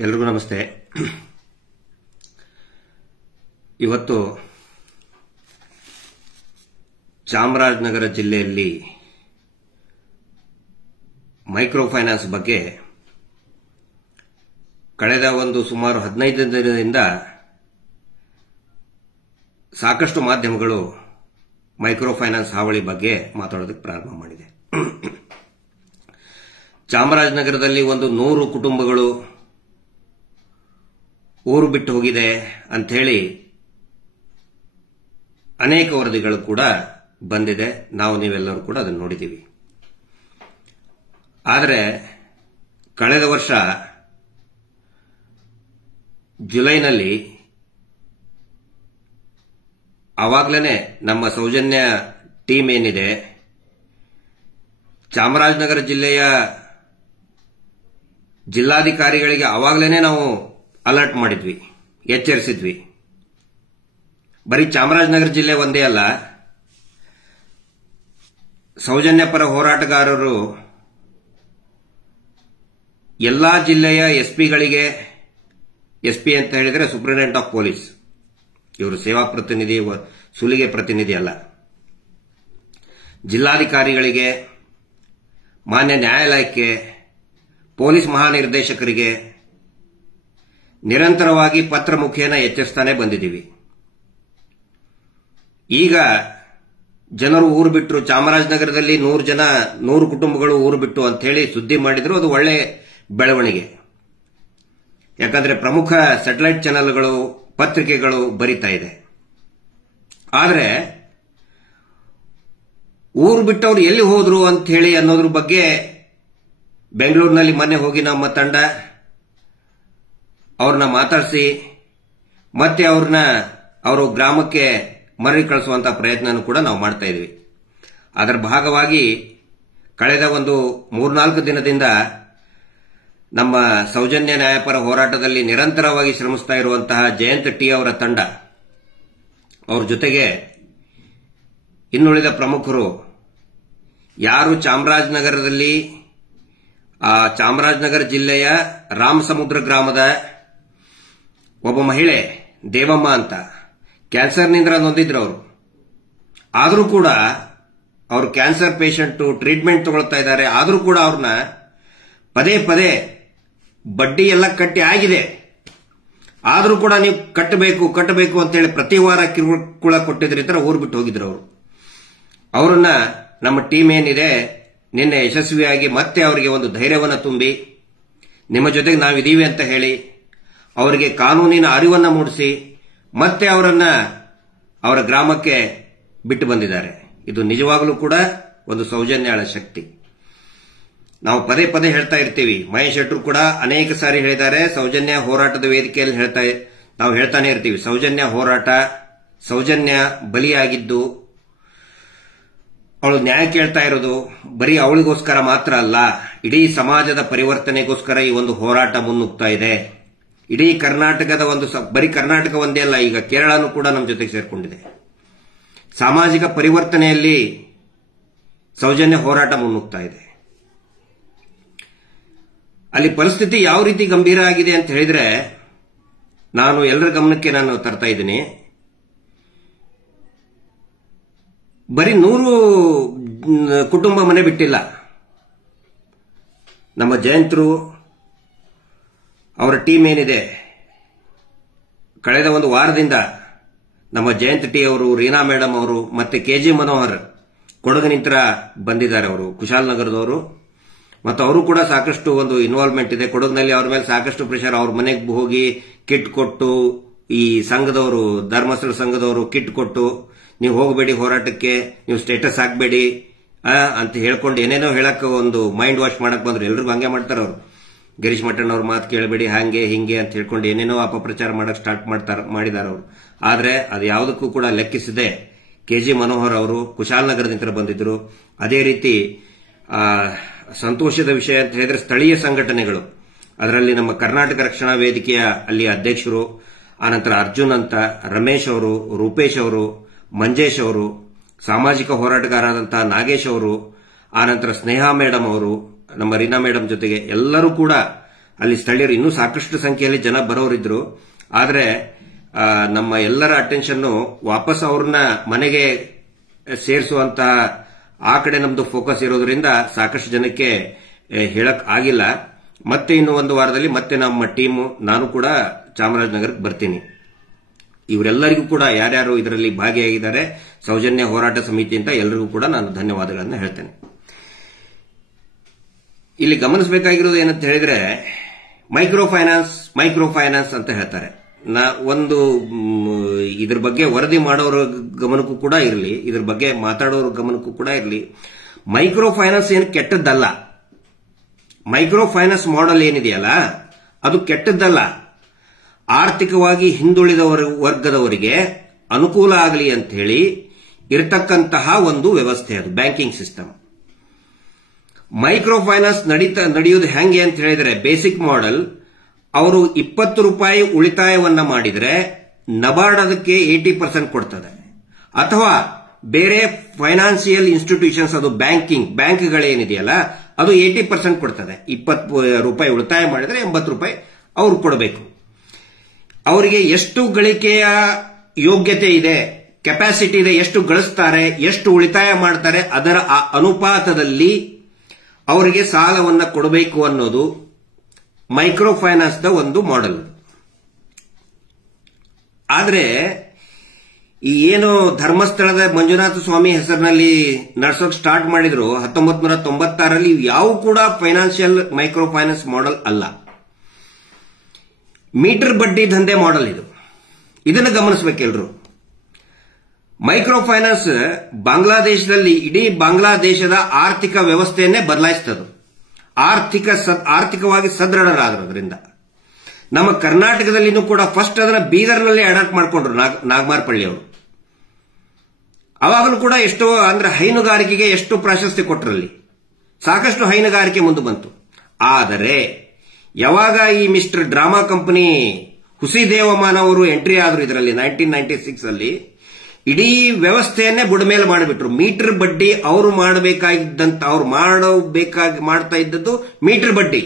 ಎಲ್ರಿಗೂ ನಮಸ್ತೆ. ಇವತ್ತು ಚಾಮರಾಜನಗರ ಜಿಲ್ಲೆಯಲ್ಲಿ ಮೈಕ್ರೋ ಫೈನಾನ್ಸ್ ಬಗ್ಗೆ ಕಳೆದ ಸುಮಾರು 15 ದಿನದಿಂದ ಸಾಕಷ್ಟು ಮಾಧ್ಯಮಗಳು ಮೈಕ್ರೋ ಫೈನಾನ್ಸ್ ಹಾವಳಿ ಬಗ್ಗೆ ಮಾತಾಡೋದಕ್ಕೆ ಪ್ರಾರಂಭ ಮಾಡಿದೆ. ಚಾಮರಾಜನಗರದಲ್ಲಿ 100 ಕುಟುಂಬಗಳು ಊರು ಬಿಟ್ಟು ಹೋಗಿದೆ ಅಂತ ಹೇಳಿ ಅನೇಕ ವರದಿಗಳು ಕೂಡ ಬಂದಿದೆ. ನೀವೆಲ್ಲರೂ ಕೂಡ ಅದನ್ನು ನೋಡಿದ್ದೀವಿ. ಆದರೆ ಕಳೆದ ವರ್ಷ ಜುಲೈನಲ್ಲಿ ಆವಾಗಲೇ ನಮ್ಮ ಸೌಜನ್ಯ ಟೀಮ್ ಏನಿದೆ ಚಾಮರಾಜನಗರ ಜಿಲ್ಲೆಯ ಜಿಲ್ಲಾಧಿಕಾರಿಗಳಿಗೆ ಆವಾಗಲೇ ನಾವು ಅಲರ್ಟ್ ಮಾಡಿದ್ವಿ, ಎಚ್ಚರಿಸಿದ್ವಿ. ಬರೀ ಚಾಮರಾಜನಗರ ಜಿಲ್ಲೆ ಒಂದೇ ಅಲ್ಲ, ಸೌಜನ್ಯ ಪರ ಹೋರಾಟಗಾರರು ಎಲ್ಲಾ ಜಿಲ್ಲೆಯ ಎಸ್ಪಿಗಳಿಗೆ, ಎಸ್ಪಿ ಅಂತ ಹೇಳಿದ್ರೆ ಸೂಪರಿಂಟೆಂಡೆಂಟ್ ಆಫ್ ಪೊಲೀಸ್, ಇವರು ಸೇವಾ ಪ್ರತಿನಿಧಿ, ಸುಲಿಗೆ ಪ್ರತಿನಿಧಿ ಅಲ್ಲ, ಜಿಲ್ಲಾಧಿಕಾರಿಗಳಿಗೆ, ಮಾನ್ಯ ನ್ಯಾಯಾಲಯಕ್ಕೆ, ಪೊಲೀಸ್ ಮಹಾನಿರ್ದೇಶಕರಿಗೆ ನಿರಂತರವಾಗಿ ಪತ್ರ ಮುಖೇನ ಎಚ್ಚರಿಸ್ತಾನೆ ಬಂದಿದ್ದೀವಿ. ಈಗ ಜನರು ಊರು ಬಿಟ್ಟರು, ಚಾಮರಾಜನಗರದಲ್ಲಿ 100 ಕುಟುಂಬಗಳು ಊರು ಬಿಟ್ಟು ಅಂತ ಹೇಳಿ ಸುದ್ದಿ ಮಾಡಿದ್ರು. ಅದು ಒಳ್ಳೆ ಬೆಳವಣಿಗೆ. ಯಾಕಂದ್ರೆ ಪ್ರಮುಖ ಸ್ಯಾಟಲೈಟ್ ಚಾನೆಲ್ಗಳು, ಪತ್ರಿಕೆಗಳು ಬರೀತಾ ಇದೆ. ಆದರೆ ಊರು ಬಿಟ್ಟವರು ಎಲ್ಲಿ ಹೋದ್ರು ಅಂತ ಹೇಳಿ ಅನ್ನೋದ್ರ ಬಗ್ಗೆ ಬೆಂಗಳೂರಿನಲ್ಲಿ ಮೊನ್ನೆ ಹೋಗಿ ನಮ್ಮ ತಂಡ ಅವ್ರನ್ನ ಮಾತಾಡಿಸಿ ಮತ್ತೆ ಅವರು ಗ್ರಾಮಕ್ಕೆ ಮರಳಿ ಕಳಿಸುವಂತಹ ಪ್ರಯತ್ನ ಕೂಡ ನಾವು ಮಾಡ್ತಾ ಇದ್ವಿ. ಅದರ ಭಾಗವಾಗಿ ಕಳೆದ 3-4 ದಿನದಿಂದ ನಮ್ಮ ಸೌಜನ್ಯ ನ್ಯಾಯಪರ ಹೋರಾಟದಲ್ಲಿ ನಿರಂತರವಾಗಿ ಶ್ರಮಿಸ್ತಾ ಇರುವಂತಹ ಜಯಂತ್ ಟಿ ಅವರ ತಂಡ, ಅವ್ರ ಜೊತೆಗೆ ಇನ್ನುಳಿದ ಪ್ರಮುಖರು ಯಾರು ಚಾಮರಾಜನಗರದಲ್ಲಿ ಚಾಮರಾಜನಗರ ಜಿಲ್ಲೆಯ ರಾಮಸಮುದ್ರ ಗ್ರಾಮದ ಒಬ್ಬ ಮಹಿಳೆ ದೇವಮ್ಮ ಅಂತ ಕ್ಯಾನ್ಸರ್ನಿಂದ ನೊಂದಿದ್ರು. ಅವರು ಆದರೂ ಕೂಡ ಅವರು ಕ್ಯಾನ್ಸರ್ ಪೇಷಂಟ್, ಟ್ರೀಟ್ಮೆಂಟ್ ತಗೊಳ್ತಾ ಇದ್ದಾರೆ. ಆದರೂ ಕೂಡ ಅವ್ರನ್ನ ಪದೇ ಪದೇ ಬಡ್ಡಿ ಎಲ್ಲ ಕಟ್ಟಿ ಆಗಿದೆ, ಆದರೂ ಕೂಡ ನೀವು ಕಟ್ಟಬೇಕು ಅಂತೇಳಿ ಪ್ರತಿ ವಾರ ಕಿರುಕುಳ ಕೊಟ್ಟಿದ್ರಿಂದ ಊರು ಬಿಟ್ಟು ಹೋಗಿದ್ರು. ಅವರನ್ನ ನಮ್ಮ ಟೀಮ್ ಏನಿದೆ ನಿನ್ನೆ ಯಶಸ್ವಿಯಾಗಿ ಮತ್ತೆ ಅವರಿಗೆ ಒಂದು ಧೈರ್ಯವನ್ನು ತುಂಬಿ ನಿಮ್ಮ ಜೊತೆಗೆ ನಾವಿದ್ದೀವಿ ಅಂತ ಹೇಳಿ ಅವರಿಗೆ ಕಾನೂನಿನ ಅರಿವನ್ನು ಮೂಡಿಸಿ ಮತ್ತೆ ಅವರ ಗ್ರಾಮಕ್ಕೆ ಬಿಟ್ಟು ಬಂದಿದ್ದಾರೆ. ಇದು ನಿಜವಾಗಲೂ ಕೂಡ ಒಂದು ಸೌಜನ್ಯಳ ಶಕ್ತಿ. ನಾವು ಪದೇ ಪದೇ ಹೇಳ್ತಾ ಇರ್ತೀವಿ, ಮಹೇಶ್ ಶೆಟ್ಟರು ಕೂಡ ಅನೇಕ ಸಾರಿ ಹೇಳಿದ್ದಾರೆ, ಸೌಜನ್ಯ ಹೋರಾಟದ ವೇದಿಕೆಯಲ್ಲಿ ನಾವು ಹೇಳ್ತಾನೆ ಇರ್ತೀವಿ, ಸೌಜನ್ಯ ಹೋರಾಟ, ಸೌಜನ್ಯ ಬಲಿಯಾಗಿದ್ದು, ಅವಳು ನ್ಯಾಯ ಕೇಳ್ತಾ ಇರೋದು ಬರೀ ಅವಳಿಗೋಸ್ಕರ ಮಾತ್ರ ಅಲ್ಲ, ಇಡೀ ಸಮಾಜದ ಪರಿವರ್ತನೆಗೋಸ್ಕರ ಈ ಒಂದು ಹೋರಾಟ ಮುನ್ನುಗ್ತಾ ಇದೆ. ಇಡೀ ಕರ್ನಾಟಕದ ಬರೀ ಕರ್ನಾಟಕ ಒಂದೇ ಅಲ್ಲ, ಈಗ ಕೇರಳನೂ ಕೂಡ ನಮ್ಮ ಜೊತೆಗೆ ಸೇರ್ಕೊಂಡಿದೆ. ಸಾಮಾಜಿಕ ಪರಿವರ್ತನೆಯಲ್ಲಿ ಸೌಜನ್ಯ ಹೋರಾಟ ಮುನ್ನುಗ್ತಾ ಇದೆ. ಅಲ್ಲಿ ಪರಿಸ್ಥಿತಿ ಯಾವ ರೀತಿ ಗಂಭೀರ ಆಗಿದೆ ಅಂತ ಹೇಳಿದ್ರೆ, ನಾನು ಎಲ್ಲರ ಗಮನಕ್ಕೆ ತರ್ತಾ ಇದ್ದೀನಿ. ಬರೀ 100 ಕುಟುಂಬ ಮನೆ ಬಿಟ್ಟಿಲ್ಲ. ನಮ್ಮ ಜಯಂತರು ಅವರ ಟೀಮ್ ಏನಿದೆ, ಕಳೆದ ವಾರದಿಂದ ನಮ್ಮ ಜಯಂತ್ ಟಿ ಅವರು, ರೀನಾ ಮೇಡಮ್ ಅವರು, ಮತ್ತೆ ಕೆಜಿ ಮನೋಹರ್ ಕೊಡಗಿನಿಂದ ಬಂದಿದ್ದಾರೆ. ಅವರು ಕುಶಾಲನಗರದವರು, ಮತ್ತು ಅವರು ಕೂಡ ಸಾಕಷ್ಟು ಇನ್ವಾಲ್ವ್ಮೆಂಟ್ ಇದೆ ಕೊಡಗಿನಲ್ಲಿ. ಅವ್ರ ಮೇಲೆ ಸಾಕಷ್ಟು ಪ್ರೆಷರ್. ಅವ್ರ ಮನೆಗೆ ಹೋಗಿ ಕಿಟ್ ಕೊಟ್ಟು, ಈ ಸಂಘದವರು, ಧರ್ಮಸ್ಥಳ ಸಂಘದವರು ಕಿಟ್ ಕೊಟ್ಟು, ನೀವು ಹೋಗಬೇಡಿ ಹೋರಾಟಕ್ಕೆ, ನೀವು ಸ್ಟೇಟಸ್ ಹಾಕಬೇಡಿ ಅಂತ ಹೇಳ್ಕೊಂಡು ಏನೇನೋ ಹೇಳಕ್ಕೆ ಮೈಂಡ್ ವಾಶ್ ಮಾಡಕ್ ಬಂದ್ರು. ಎಲ್ರಿಗೂ ಹಂಗೆ ಮಾಡ್ತಾರ ಅವರು. ಗಿರೀಶ್ ಮಠನ್ ಅವ್ರ ಮಾತು ಕೇಳಬೇಡಿ, ಹಾಗೆ ಹಿಂಗೆ ಅಂತ ಹೇಳ್ಕೊಂಡು ಏನೇನೋ ಅಪಪ್ರಚಾರ ಮಾಡಕ್ ಸ್ಟಾರ್ಟ್ ಮಾಡಿದಾರ ಅವರು. ಆದ್ರೆ ಅದು ಯಾವುದಕ್ಕೂ ಕೂಡ ಲೆಕ್ಕಿಸದೆ ಕೆಜಿ ಮನೋಹರ್ ಅವರು ಕುಶಾಲನಗರದಿಂದ ಬಂದಿದ್ರು. ಅದೇ ರೀತಿ ಸಂತೋಷದ ವಿಷಯ ಅಂತ ಹೇಳಿದ್ರೆ ಸ್ಥಳೀಯ ಸಂಘಟನೆಗಳು, ಅದರಲ್ಲಿ ನಮ್ಮ ಕರ್ನಾಟಕ ರಕ್ಷಣಾ ವೇದಿಕೆಯ ಅಲ್ಲಿ ಅಧ್ಯಕ್ಷರು, ಆನಂತರ ಅರ್ಜುನ್ ಅಂತ, ರಮೇಶ್ ಅವರು, ರೂಪೇಶ್ ಅವರು, ಮಂಜೇಶ್ ಅವರು, ಸಾಮಾಜಿಕ ಹೋರಾಟಗಾರರಾದಂತಹ ನಾಗೇಶ್ ಅವರು, ಆನಂತರ ಸ್ನೇಹಾ ಮೇಡಮ್ ಅವರು, ನಮ್ಮ ರೀನಾ ಮೇಡಮ್ ಜೊತೆಗೆ ಎಲ್ಲರೂ ಕೂಡ ಅಲ್ಲಿ ಸ್ಥಳೀಯರು ಇನ್ನೂ ಸಾಕಷ್ಟು ಸಂಖ್ಯೆಯಲ್ಲಿ ಜನ ಬರೋರಿದ್ರು. ಆದರೆ ನಮ್ಮ ಎಲ್ಲರ ಅಟೆನ್ಷನ್ ವಾಪಸ್ ಅವ್ರನ್ನ ಮನೆಗೆ ಸೇರಿಸುವಂತ ಆ ಕಡೆ ನಮ್ದು ಫೋಕಸ್ ಇರೋದ್ರಿಂದ ಸಾಕಷ್ಟು ಜನಕ್ಕೆ ಹೇಳಕ್ ಆಗಿಲ್ಲ. ಮತ್ತೆ ಇನ್ನು ಒಂದು ವಾರದಲ್ಲಿ ಮತ್ತೆ ನಮ್ಮ ಟೀಮು, ನಾನು ಕೂಡ ಚಾಮರಾಜನಗರಕ್ಕೆ ಬರ್ತೀನಿ. ಇವರೆಲ್ಲರಿಗೂ ಕೂಡ ಯಾರ್ಯಾರು ಇದರಲ್ಲಿ ಭಾಗಿಯಾಗಿದ್ದಾರೆ, ಸೌಜನ್ಯ ಹೋರಾಟ ಸಮಿತಿ ಅಂತ ಎಲ್ಲರಿಗೂ ಕೂಡ ನಾನು ಧನ್ಯವಾದಗಳನ್ನು ಹೇಳ್ತೇನೆ. ಇಲ್ಲಿ ಗಮನಿಸಬೇಕಾಗಿರೋದು ಏನಂತ ಹೇಳಿದ್ರೆ, ಮೈಕ್ರೋ ಫೈನಾನ್ಸ್ ಅಂತ ಹೇಳ್ತಾರೆ. ಒಂದು ಇದ್ರ ಬಗ್ಗೆ ವರದಿ ಮಾಡೋರ ಗಮನಕ್ಕೂ ಕೂಡ ಇರಲಿ, ಇದ್ರ ಬಗ್ಗೆ ಮಾತಾಡೋರ ಗಮನಕ್ಕೂ ಕೂಡ ಇರಲಿ. ಮೈಕ್ರೋ ಫೈನಾನ್ಸ್ ಏನು ಕೆಟ್ಟದ್ದಲ್ಲ. ಮೈಕ್ರೋ ಫೈನಾನ್ಸ್ ಮಾಡೆಲ್ ಏನಿದೆಯಲ್ಲ ಅದು ಕೆಟ್ಟದ್ದಲ್ಲ. ಆರ್ಥಿಕವಾಗಿ ಹಿಂದುಳಿದ ವರ್ಗದವರಿಗೆ ಅನುಕೂಲ ಆಗಲಿ ಅಂತ ಹೇಳಿ ಇರತಕ್ಕಂತಹ ಒಂದು ವ್ಯವಸ್ಥೆ ಅದು, ಬ್ಯಾಂಕಿಂಗ್ ಸಿಸ್ಟಮ್. ಮೈಕ್ರೋ ಫೈನಾನ್ಸ್ ನಡೆಯುವುದು ಹೆಂಗೆ ಅಂತ ಹೇಳಿದ್ರೆ, ಬೇಸಿಕ್ ಮಾಡೆಲ್, ಅವರು 20 ರೂಪಾಯಿ ಉಳಿತಾಯವನ್ನ ಮಾಡಿದ್ರೆ ನಬಾರ್ಡ್ ಅದಕ್ಕೆ 80% ಕೊಡ್ತದೆ. ಅಥವಾ ಬೇರೆ ಫೈನಾನ್ಸಿಯಲ್ ಇನ್ಸ್ಟಿಟ್ಯೂಷನ್ಸ್, ಅದು ಬ್ಯಾಂಕ್ಗಳೇನಿದೆಯಲ್ಲ ಅದು 80% ಕೊಡ್ತದೆ. 20 ರೂಪಾಯಿ ಉಳಿತಾಯ ಮಾಡಿದ್ರೆ 80 ರೂಪಾಯಿ ಅವ್ರು ಕೊಡಬೇಕು. ಅವರಿಗೆ ಎಷ್ಟು ಗಳಿಕೆಯ ಯೋಗ್ಯತೆ ಇದೆ, ಕೆಪಾಸಿಟಿ ಇದೆ, ಎಷ್ಟು ಗಳಿಸ್ತಾರೆ, ಎಷ್ಟು ಉಳಿತಾಯ ಮಾಡ್ತಾರೆ, ಅದರ ಆ ಅನುಪಾತದಲ್ಲಿ ಅವರಿಗೆ ಸಾಲವನ್ನ ಕೊಡಬೇಕು ಅನ್ನೋದು ಮೈಕ್ರೋ ಫೈನಾನ್ಸ್ ದ ಒಂದು ಮಾಡೆಲ್. ಆದ್ರೆ ಈ ಏನು ಧರ್ಮಸ್ಥಳದ ಮಂಜುನಾಥ ಸ್ವಾಮಿ ಹೆಸರಿನಲ್ಲಿ ನಡೆಸೋಕೆ ಸ್ಟಾರ್ಟ್ ಮಾಡಿದ್ರು 1996ರಲ್ಲಿ, ಯಾವ ಕೂಡ ಫೈನಾನ್ಷಿಯಲ್ ಮೈಕ್ರೋ ಫೈನಾನ್ಸ್ ಮಾಡೆಲ್ ಅಲ್ಲ. ಮೀಟರ್ ಬಡ್ಡಿ ದಂಧೆ ಮಾಡೆಲ್ ಇದು. ಇದನ್ನು ಗಮನಿಸಬೇಕೆಲ್ಲರೂ. ಮೈಕ್ರೋ ಫೈನಾನ್ಸ್ ಬಾಂಗ್ಲಾದೇಶದಲ್ಲಿ, ಇಡೀ ಬಾಂಗ್ಲಾದೇಶದ ಆರ್ಥಿಕ ವ್ಯವಸ್ಥೆಯನ್ನೇ ಬದಲಾಯಿಸ್ತದೆ. ಆರ್ಥಿಕವಾಗಿ ಸದೃಢರಾದ್ರಿಂದ ನಮ್ಮ ಕರ್ನಾಟಕದಲ್ಲಿನೂ ಕೂಡ ಫಸ್ಟ್ ಅದನ್ನ ಬೀದರ್ನಲ್ಲಿ ಅಡಾಪ್ಟ್ ಮಾಡಿಕೊಂಡ್ರು ನಾಗಮಾರ್ಪಳ್ಳಿ ಅವರು. ಅವಾಗಲೂ ಕೂಡ ಎಷ್ಟೋ ಅಂದ್ರೆ ಹೈನುಗಾರಿಕೆಗೆ ಎಷ್ಟು ಪ್ರಾಶಸ್ತ್ಯ ಕೊಟ್ಟರಲ್ಲಿ, ಸಾಕಷ್ಟು ಹೈನುಗಾರಿಕೆ ಮುಂದೆ ಬಂತು. ಆದರೆ ಯಾವಾಗ ಈ ಮಿಸ್ಟರ್ ಡ್ರಾಮಾ ಕಂಪನಿ ಹುಸಿದೇವಮಾನ ಅವರು ಎಂಟ್ರಿ ಆದ್ರು ಇದರಲ್ಲಿ 1996 ಅಲ್ಲಿ, ಇಡೀ ವ್ಯವಸ್ಥೆಯನ್ನೇ ಬುಡಮೇಲೆ ಮಾಡಿಬಿಟ್ರು. ಮೀಟರ್ ಬಡ್ಡಿ ಅವರು ಮಾಡ್ತಾ ಇದ್ದದ್ದು ಮೀಟರ್ ಬಡ್ಡಿ.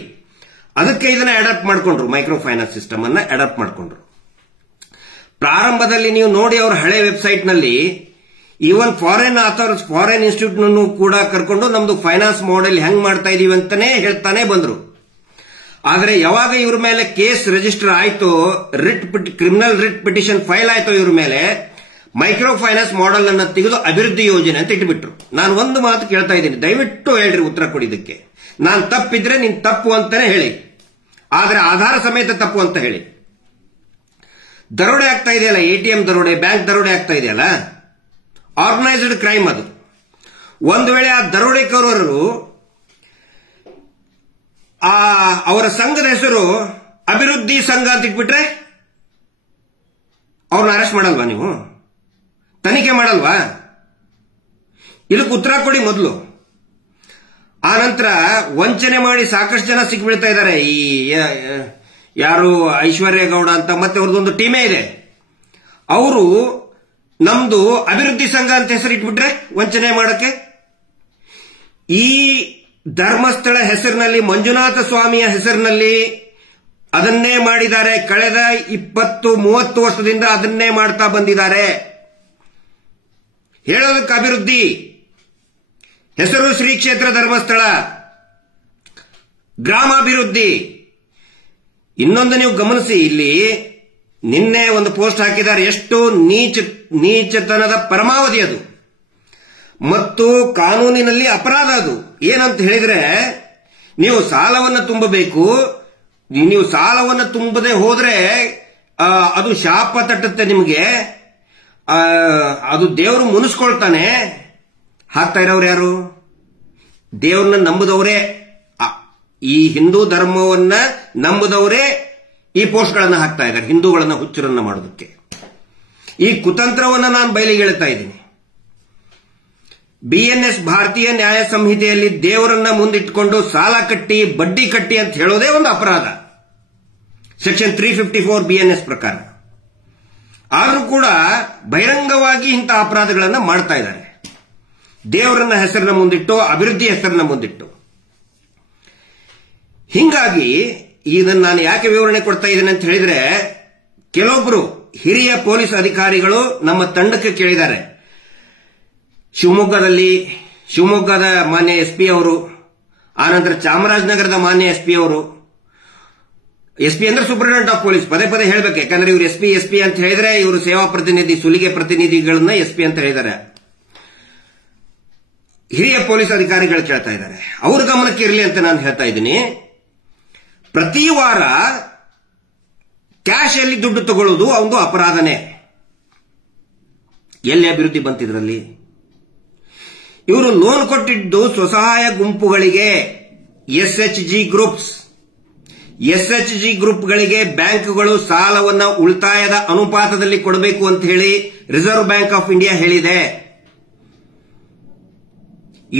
ಅದಕ್ಕೆ ಇದನ್ನ ಅಡಾಪ್ಟ್ ಮಾಡ್ಕೊಂಡ್ರು, ಮೈಕ್ರೋ ಫೈನಾನ್ಸ್ ಸಿಸ್ಟಮ್ ಅನ್ನ ಅಡಾಪ್ಟ್ ಮಾಡ್ಕೊಂಡ್ರು. ಪ್ರಾರಂಭದಲ್ಲಿ ನೀವು ನೋಡಿ ಅವರ ಹಳೆ ವೆಬ್ಸೈಟ್ ನಲ್ಲಿ ಈವನ್ ಫಾರಿನ್ ಇನ್ಸ್ಟಿಟ್ಯೂಟ್ ಕೂಡ ಕರ್ಕೊಂಡು ನಮ್ದು ಫೈನಾನ್ಸ್ ಮಾಡೆಲ್ ಹೆಂಗ್ ಮಾಡ್ತಾ ಇದೀವಿ ಅಂತಾನೆ ಹೇಳ್ತಾನೆ ಬಂದ್ರು. ಆದ್ರೆ ಯಾವಾಗ ಇವ್ರ ಮೇಲೆ ಕೇಸ್ ರಿಜಿಸ್ಟರ್ ಆಯ್ತು, ಕ್ರಿಮಿನಲ್ ರಿಟ್ ಪಿಟಿಷನ್ ಫೈಲ್ ಆಯ್ತು ಇವ್ರ ಮೇಲೆ, ಮೈಕ್ರೋ ಫೈನಾನ್ಸ್ ಮಾಡೆಲ್ ಅನ್ನ ತೆಗೆದು ಅಭಿವೃದ್ಧಿ ಯೋಜನೆ ಅಂತ ಇಟ್ಬಿಟ್ರು. ನಾನು ಒಂದು ಮಾತು ಕೇಳ್ತಾ ಇದ್ದೀನಿ, ದಯವಿಟ್ಟು ಹೇಳ್ರಿ ಉತ್ತರ ಕೊಡಿದ್ದಕ್ಕೆ. ನಾನು ತಪ್ಪಿದ್ರೆ ನೀನ್ ತಪ್ಪು ಅಂತಾನೆ ಹೇಳಿ, ಆದ್ರೆ ಆಧಾರ ಸಮೇತ ತಪ್ಪು ಅಂತ ಹೇಳಿ. ದರೋಡೆ ಆಗ್ತಾ ಇದೆಯಲ್ಲ, ಎಟಿಎಂ ದರೋಡೆ, ಬ್ಯಾಂಕ್ ದರೋಡೆ ಆಗ್ತಾ ಇದೆಯಲ್ಲ, ಆರ್ಗನೈಸ್ಡ್ ಕ್ರೈಮ್ ಅದು. ಒಂದು ವೇಳೆ ಆ ದರೋಡೆಕೋರರು ಅವರ ಸಂಘದ ಹೆಸರು ಅಭಿವೃದ್ಧಿ ಸಂಘ ಅಂತ ಇಟ್ಬಿಟ್ರೆ ಅವ್ರನ್ನ ಅರೆಸ್ಟ್ ಮಾಡಲ್ವಾ ನೀವು? ತನಿಖೆ ಮಾಡಲ್ವಾ? ಇದಕ್ಕೆ ಉತ್ತರ ಕೊಡಿ ಮೊದಲು. ಆ ನಂತರ ವಂಚನೆ ಮಾಡಿ ಸಾಕಷ್ಟು ಜನ ಸಿಕ್ಬಿಡ್ತಾ ಇದ್ದಾರೆ. ಈ ಯಾರು ಐಶ್ವರ್ಯ ಗೌಡ ಅಂತ ಮತ್ತೆ ಅವ್ರದ್ದೊಂದು ಟೀಮೇ ಇದೆ. ಅವರು ನಮ್ದು ಅಭಿವೃದ್ಧಿ ಸಂಘ ಅಂತ ಹೆಸರು ಇಟ್ಬಿಟ್ರೆ ವಂಚನೆ ಮಾಡಕ್ಕೆ. ಈ ಧರ್ಮಸ್ಥಳ ಹೆಸರಿನಲ್ಲಿ, ಮಂಜುನಾಥ ಸ್ವಾಮಿಯ ಹೆಸರಿನಲ್ಲಿ ಅದನ್ನೇ ಮಾಡಿದ್ದಾರೆ. ಕಳೆದ 20-30 ವರ್ಷದಿಂದ ಅದನ್ನೇ ಮಾಡ್ತಾ ಬಂದಿದ್ದಾರೆ. ಹೇಳೋದಕ್ಕೆ ಅಭಿವೃದ್ಧಿ, ಹೆಸರು ಶ್ರೀ ಕ್ಷೇತ್ರ ಧರ್ಮಸ್ಥಳ, ಗ್ರಾಮಾಭಿವೃದ್ಧಿ. ಇನ್ನೊಂದು ನೀವು ಗಮನಿಸಿ, ಇಲ್ಲಿ ನಿನ್ನೆ ಒಂದು ಪೋಸ್ಟ್ ಹಾಕಿದ್ದಾರೆ. ಎಷ್ಟು ನೀಚತನದ ಪರಮಾವಧಿ ಅದು ಮತ್ತು ಕಾನೂನಿನಲ್ಲಿ ಅಪರಾಧ ಅದು. ಏನಂತ ಹೇಳಿದ್ರೆ, ನೀವು ಸಾಲವನ್ನು ತುಂಬಬೇಕು. ನೀವು ಸಾಲವನ್ನು ತುಂಬದೆ ಹೋದ್ರೆ ಅದು ಶಾಪ ತಟ್ಟುತ್ತೆ ನಿಮಗೆ, ಅದು ದೇವರು ಮುನಿಸ್ಕೊಳ್ತಾನೆ. ಹಾಕ್ತಾ ಇರೋರು ಯಾರು? ದೇವ್ರನ್ನ ನಂಬುದವರೇ, ಈ ಹಿಂದೂ ಧರ್ಮವನ್ನ ನಂಬುದವರೇ ಈ ಪೋಸ್ಟ್ಗಳನ್ನು ಹಾಕ್ತಾ ಇದ್ದಾರೆ, ಹಿಂದೂಗಳನ್ನ ಹುಚ್ಚರನ್ನ ಮಾಡೋದಕ್ಕೆ. ಈ ಕುತಂತ್ರವನ್ನ ನಾನು ಬಯಲಿಗೆ ಹೇಳ್ತಾ ಇದ್ದೀನಿ. BNS ಭಾರತೀಯ ನ್ಯಾಯ ಸಂಹಿತೆಯಲ್ಲಿ ದೇವರನ್ನ ಮುಂದಿಟ್ಟುಕೊಂಡು ಸಾಲ ಕಟ್ಟಿ, ಬಡ್ಡಿ ಕಟ್ಟಿ ಅಂತ ಹೇಳೋದೇ ಒಂದು ಅಪರಾಧ, ಸೆಕ್ಷನ್ 354 BNS ಪ್ರಕಾರ. ಆದರೂ ಕೂಡ ಬಹಿರಂಗವಾಗಿ ಇಂತಹ ಅಪರಾಧಗಳನ್ನು ಮಾಡ್ತಾ ಇದ್ದಾರೆ, ದೇವರನ್ನ ಹೆಸರನ್ನ ಮುಂದಿಟ್ಟು, ಅಭಿವೃದ್ಧಿ ಹೆಸರನ್ನ ಮುಂದಿಟ್ಟು. ಹಿಂಗಾಗಿ ಇದನ್ನ ನಾನು ಯಾಕೆ ವಿವರಣೆ ಕೊಡ್ತಾ ಇದ್ದೇನೆ ಅಂತ ಹೇಳಿದ್ರೆ, ಕೆಲವೊಬ್ರು ಹಿರಿಯ ಪೊಲೀಸ್ ಅಧಿಕಾರಿಗಳು ನಮ್ಮ ತಂಡಕ್ಕೆ ಕೇಳಿದ್ದಾರೆ. ಶಿವಮೊಗ್ಗದ ಮಾನ್ಯ ಎಸ್ಪಿ ಅವರು, ಆನಂತರ ಚಾಮರಾಜನಗರದ ಮಾನ್ಯ ಎಸ್ಪಿ ಅವರು, ಎಸ್ಪಿ ಅಂದ್ರೆ ಸೂಪರಿಂಟೆಂಡೆಂಟ್ ಆಫ್ ಪೊಲೀಸ್, ಪದೇ ಪದೇ ಹೇಳ್ಬೇಕು, ಯಾಕಂದ್ರೆ ಇವರು ಎಸ್ಪಿ ಅಂತ ಹೇಳಿದ್ರೆ ಇವರು ಸೇವಾ ಪ್ರತಿನಿಧಿ, ಸುಲಿಗೆ ಪ್ರತಿನಿಧಿಗಳನ್ನ ಎಸ್ಪಿ ಅಂತ ಹೇಳಿದ್ದಾರೆ. ಹಿರಿಯ ಪೊಲೀಸ್ ಅಧಿಕಾರಿಗಳು ಕೇಳ್ತಾ ಇದ್ದಾರೆ, ಅವ್ರ ಗಮನಕ್ಕೆ ಇರಲಿ ಅಂತ ನಾನು ಹೇಳ್ತಾ ಇದ್ದೀನಿ. ಪ್ರತಿ ವಾರ ಕ್ಯಾಶ್ ಅಲ್ಲಿ ದುಡ್ಡು ತಗೊಳ್ಳೋದು ಒಂದು ಅಪರಾಧನೇ. ಎಲ್ಲಿ ಅಭಿವೃದ್ಧಿ ಬಂತಿದ್ರಲ್ಲಿ? ಇವರು ಲೋನ್ ಕೊಟ್ಟಿದ್ದು ಸ್ವಸಹಾಯ ಗುಂಪುಗಳಿಗೆ, ಎಸ್ಎಚ್ಜಿ ಗ್ರೂಪ್ಗಳಿಗೆ ಬ್ಯಾಂಕ್ಗಳು ಸಾಲವನ್ನ ಉಳಿತಾಯದ ಅನುಪಾತದಲ್ಲಿ ಕೊಡಬೇಕು ಅಂತ ಹೇಳಿ ರಿಸರ್ವ್ ಬ್ಯಾಂಕ್ ಆಫ್ ಇಂಡಿಯಾ ಹೇಳಿದೆ.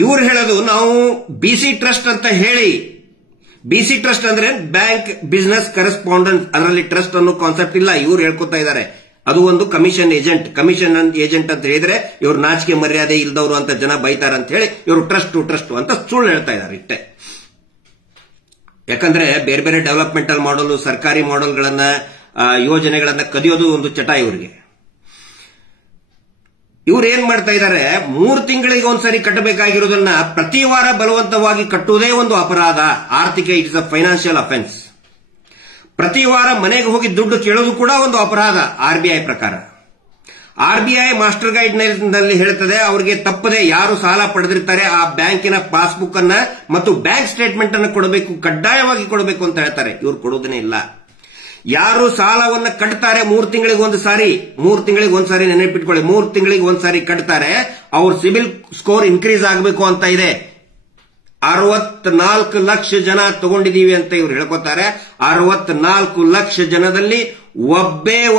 ಇವ್ರು ಹೇಳೋದು ನಾವು ಬಿಸಿ ಟ್ರಸ್ಟ್ ಅಂತ ಹೇಳಿ, ಬಿಸಿ ಟ್ರಸ್ಟ್ ಅಂದ್ರೆ ಬ್ಯಾಂಕ್ ಬಿಸಿನೆಸ್ ಕರೆಸ್ಪಾಂಡೆಂಟ್, ಅದರಲ್ಲಿ ಟ್ರಸ್ಟ್ ಅನ್ನೋ ಕಾನ್ಸೆಪ್ಟ್ ಇಲ್ಲ. ಇವ್ರು ಹೇಳ್ಕೊತಾ ಇದ್ದಾರೆ ಅದು ಒಂದು ಕಮಿಷನ್ ಏಜೆಂಟ್ ಅಂತ ಹೇಳಿದ್ರೆ ಇವ್ರು ನಾಚಿಕೆ ಮರ್ಯಾದೆ ಇಲ್ದವರು ಅಂತ ಜನ ಬೈತಾರ ಅಂತ ಹೇಳಿ ಇವರು ಟ್ರಸ್ಟ್ ಅಂತ ಸುಳ್ಳು ಹೇಳ್ತಾ ಇದ್ದಾರೆ ಇಷ್ಟೇ. ಯಾಕಂದ್ರೆ ಬೇರೆ ಬೇರೆ ಡೆವಲಪ್ಮೆಂಟಲ್ ಮಾಡಲ್, ಸರ್ಕಾರಿ ಮಾಡೆಲ್ಗಳನ್ನ, ಯೋಜನೆಗಳನ್ನ ಕದಿಯೋದು ಒಂದು ಚಟ ಇವರಿಗೆ. ಇವ್ರು ಏನ್ ಮಾಡ್ತಾ ಇದ್ದಾರೆ, 3 ತಿಂಗಳಿಗೆ ಒಂದ್ಸರಿ ಕಟ್ಟಬೇಕಾಗಿರೋದನ್ನ ಪ್ರತಿ ವಾರ ಬಲವಂತವಾಗಿ ಕಟ್ಟುವುದೇ ಒಂದು ಅಪರಾಧ, ಆರ್ಥಿಕ, ಇಟ್ಸ್ ಅ ಫೈನಾನ್ಷಿಯಲ್ ಅಫೆನ್ಸ್. ಪ್ರತಿ ವಾರ ಮನೆಗೆ ಹೋಗಿ ದುಡ್ಡು ಕೇಳೋದು ಕೂಡ ಒಂದು ಅಪರಾಧ ಆರ್ಬಿಐ ಪ್ರಕಾರ. ಆರ್ಬಿಐ ಮಾಸ್ಟರ್ ಗೈಡ್ ನಲ್ಲಿ ಹೇಳ್ತದೆ, ಅವರಿಗೆ ತಪ್ಪದೆ ಯಾರು ಸಾಲ ಪಡೆದಿರ್ತಾರೆ ಆ ಬ್ಯಾಂಕಿನ ಪಾಸ್ಬುಕ್ ಅನ್ನ ಮತ್ತು ಬ್ಯಾಂಕ್ ಸ್ಟೇಟ್ಮೆಂಟ್ ಅನ್ನು ಕೊಡಬೇಕು, ಕಡ್ಡಾಯವಾಗಿ ಕೊಡಬೇಕು ಅಂತ ಹೇಳ್ತಾರೆ. ಇವ್ರು ಕೊಡುವುದೇ ಇಲ್ಲ. ಯಾರು ಸಾಲವನ್ನ ಕಟ್ತಾರೆ 3 ತಿಂಗಳಿಗೆ ಒಂದ್ಸಾರಿ ನೆನಪಿಟ್ಕೊಳ್ಳಿ, 3 ತಿಂಗಳಿಗೆ ಒಂದ್ಸಾರಿ ಕಟ್ತಾರೆ, ಅವ್ರ ಸಿಬಿಲ್ ಸ್ಕೋರ್ ಇನ್ಕ್ರೀಸ್ ಆಗಬೇಕು ಅಂತ ಇದೆ. 64 ಲಕ್ಷ ಜನ ತಗೊಂಡಿದೀವಿ ಅಂತ ಇವ್ರು ಹೇಳ್ಕೊತಾರೆ. 64 ಲಕ್ಷ ಜನದಲ್ಲಿ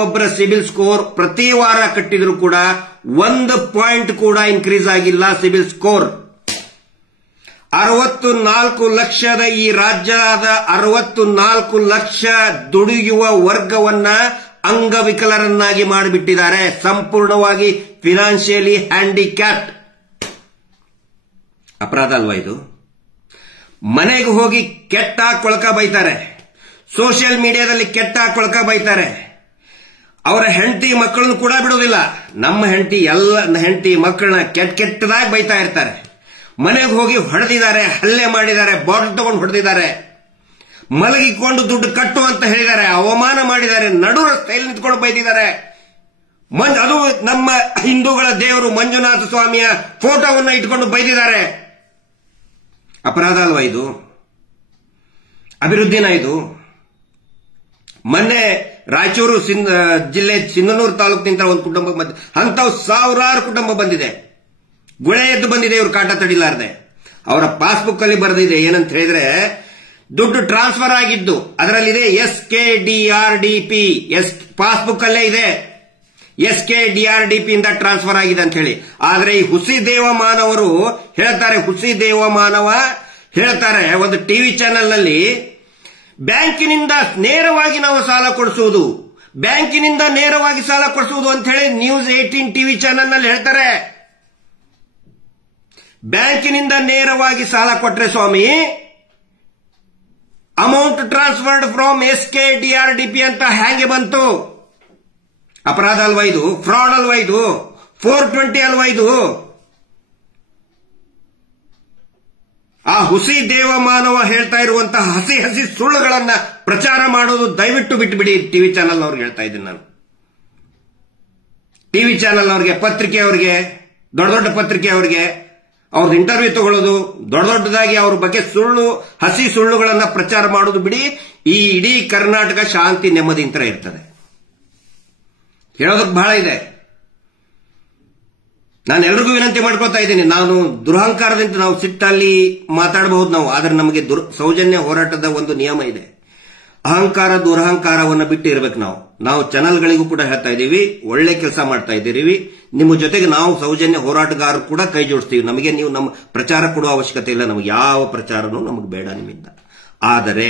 ಒಬ್ಬರ ಸಿಬಿಲ್ ಸ್ಕೋರ್ ಪ್ರತಿ ವಾರ ಕಟ್ಟಿದ್ರು ಕೂಡ 1 ಪಾಯಿಂಟ್ ಕೂಡ ಇನ್ಕ್ರೀಸ್ ಆಗಿಲ್ಲ ಸಿಬಿಲ್ ಸ್ಕೋರ್. 64 ಲಕ್ಷದ ಈ ರಾಜ್ಯದ 64 ಲಕ್ಷ ದುಡಿಯುವ ವರ್ಗವನ್ನ ಅಂಗವಿಕಲರನ್ನಾಗಿ ಮಾಡಿಬಿಟ್ಟಿದ್ದಾರೆ, ಸಂಪೂರ್ಣವಾಗಿ ಫಿನಾನ್ಷಿಯಲಿ ಹ್ಯಾಂಡಿಕ್ಯಾಪ್ಡ್. ಅಪರಾಧ ಅಲ್ವಾ ಇದು? ಮನೆಗೆ ಹೋಗಿ ಕೆಟ್ಟ ಕೊಳಕ ಬೈತಾರೆ, ಸೋಷಿಯಲ್ ಮೀಡಿಯಾದಲ್ಲಿ ಕೆಟ್ಟ ಕೊಳಕ ಬೈತಾರೆ. ಅವರ ಹೆಂಡತಿ ಮಕ್ಕಳನ್ನು ಕೂಡ ಬಿಡೋದಿಲ್ಲ. ನಮ್ಮ ಹೆಂಡತಿ ಮಕ್ಕಳನ್ನ ಕೆಟ್ಟದಾಗಿ ಬೈತಾ ಇರ್ತಾರೆ. ಮನೆಗೆ ಹೋಗಿ ಹೊಡೆದಿದ್ದಾರೆ, ಹಲ್ಲೆ ಮಾಡಿದ್ದಾರೆ, ಬಾಟಲ್ ತಗೊಂಡು ಹೊಡೆದಿದ್ದಾರೆ, ಮಲಗಿಕೊಂಡು ದುಡ್ಡು ಕಟ್ಟು ಅಂತ ಹೇಳಿದ್ದಾರೆ, ಅವಮಾನ ಮಾಡಿದ್ದಾರೆ, ನಡು ರಸ್ತೆಯಲ್ಲಿ ನಿಂತ್ಕೊಂಡು ಬೈದಿದ್ದಾರೆ. ಅದು ನಮ್ಮ ಹಿಂದೂಗಳ ದೇವರು ಮಂಜುನಾಥ ಸ್ವಾಮಿಯ ಫೋಟೋವನ್ನು ಇಟ್ಕೊಂಡು ಬೈದಿದ್ದಾರೆ. ಅಪರಾಧ ಅಲ್ವಾ ಇದು? ಅಭಿವೃದ್ಧಿನ ಇದು? ಮೊನ್ನೆ ರಾಯಚೂರು ಜಿಲ್ಲೆ ಸಿಂಧನೂರು ತಾಲೂಕಿನಿಂದ ಒಂದು ಕುಟುಂಬ ಅಂತವ್ 1000 ಕುಟುಂಬ ಬಂದಿದೆ, ಗುಳೆ ಎದ್ದು ಬಂದಿದೆ. ಇವರು ಕಾಟ ತಡಿಲಾರದೆ ಅವರ ಪಾಸ್ಬುಕ್ ಅಲ್ಲಿ ಬರೆದಿದೆ ಏನಂತ ಹೇಳಿದ್ರೆ, ದುಡ್ಡು ಟ್ರಾನ್ಸ್ಫರ್ ಆಗಿದ್ದು ಅದರಲ್ಲಿದೆ SKDRDP, ಪಾಸ್ಬುಕ್ ಅಲ್ಲೇ ಇದೆ SKDRDP ಇಂದ ಟ್ರಾನ್ಸ್ಫರ್ ಆಗಿದೆ ಅಂತ ಹೇಳಿ. ಆದ್ರೆ ಈ ಹುಸಿ ದೇವಮಾನವರು ಹೇಳ್ತಾರೆ ಒಂದು ಟಿವಿ ಚಾನೆಲ್ ನಲ್ಲಿ, ಬ್ಯಾಂಕಿನಿಂದ ನೇರವಾಗಿ ನಾವು ಸಾಲ ಕೊಡಿಸುವುದು ಅಂತ ಹೇಳಿ ನ್ಯೂಸ್ 18 ಟಿವಿ ಚಾನೆಲ್ ನಲ್ಲಿ ಹೇಳ್ತಾರೆ. ಬ್ಯಾಂಕಿನಿಂದ ನೇರವಾಗಿ ಸಾಲ ಕೊಟ್ರೆ ಸ್ವಾಮಿ, ಅಮೌಂಟ್ ಟ್ರಾನ್ಸ್ಫರ್ಡ್ ಫ್ರಮ್ SKDRDP ಅಂತ ಹೇಗೆ ಬಂತು? ಅಪರಾಧ ಅಲ್ವಾ ಇದು? ಫ್ರಾಡ್ ಅಲ್ವಾ ಇದು? 420 ಅಲ್ವಾ ಇದು? ಆ ಹುಸಿ ದೇವಮಾನವ ಹೇಳ್ತಾ ಇರುವಂತಹ ಹಸಿ ಸುಳ್ಳುಗಳನ್ನ ಪ್ರಚಾರ ಮಾಡೋದು ದಯವಿಟ್ಟು ಬಿಟ್ಟುಬಿಡಿ. ಟಿವಿ ಚಾನೆಲ್ ಅವ್ರಿಗೆ ಹೇಳ್ತಾ ಇದ್ದೀನಿ ನಾನು. ಟಿವಿ ಚಾನೆಲ್ ಅವ್ರಿಗೆ, ಪತ್ರಿಕೆಯವರಿಗೆ, ದೊಡ್ಡ ಪತ್ರಿಕೆಯವರಿಗೆ ಅವ್ರದ್ದು ಇಂಟರ್ವ್ಯೂ ತಗೊಳ್ಳೋದು, ದೊಡ್ಡದಾಗಿ ಅವ್ರ ಬಗ್ಗೆ ಹಸಿ ಸುಳ್ಳುಗಳನ್ನ ಪ್ರಚಾರ ಮಾಡೋದು ಬಿಡಿ. ಈ ಇಡೀ ಕರ್ನಾಟಕ ಶಾಂತಿ ನೆಮ್ಮದಿಯಿಂದ ಇರ್ತದೆ. ಹೇಳೋದಕ್ಕೆ ಬಹಳ ಇದೆ. ನಾನು ಎಲ್ರಿಗೂ ವಿನಂತಿ ಮಾಡ್ಕೊತಾ ಇದ್ದೀನಿ. ನಾನು ದುರಹಂಕಾರದಿಂದ ನಾವು ಸಿಟ್ಟಲ್ಲಿ ಮಾತಾಡಬಹುದು ನಾವು, ಆದ್ರೆ ನಮಗೆ ಸೌಜನ್ಯ ಹೋರಾಟದ ಒಂದು ನಿಯಮ ಇದೆ. ಅಹಂಕಾರ ದುರಹಂಕಾರವನ್ನು ಬಿಟ್ಟು ಇರಬೇಕು ನಾವು ಚಾನೆಲ್ಗಳಿಗೂ ಕೂಡ ಹೇಳ್ತಾ ಇದ್ದೀವಿ, ಒಳ್ಳೆ ಕೆಲಸ ಮಾಡ್ತಾ ಇದ್ದೀವಿ. ನಿಮ್ಮ ಜೊತೆಗೆ ನಾವು ಸೌಜನ್ಯ ಹೋರಾಟಗಾರರು ಕೂಡ ಕೈ ಜೋಡಿಸ್ತೀವಿ. ನಮಗೆ ನೀವು ನಮ್ಮ ಪ್ರಚಾರ ಕೊಡುವ ಅವಶ್ಯಕತೆ ಇಲ್ಲ, ನಮಗೆ ಯಾವ ಪ್ರಚಾರನೂ ನಮಗೆ ಬೇಡ ನಿಮ್ಮಿಂದ. ಆದರೆ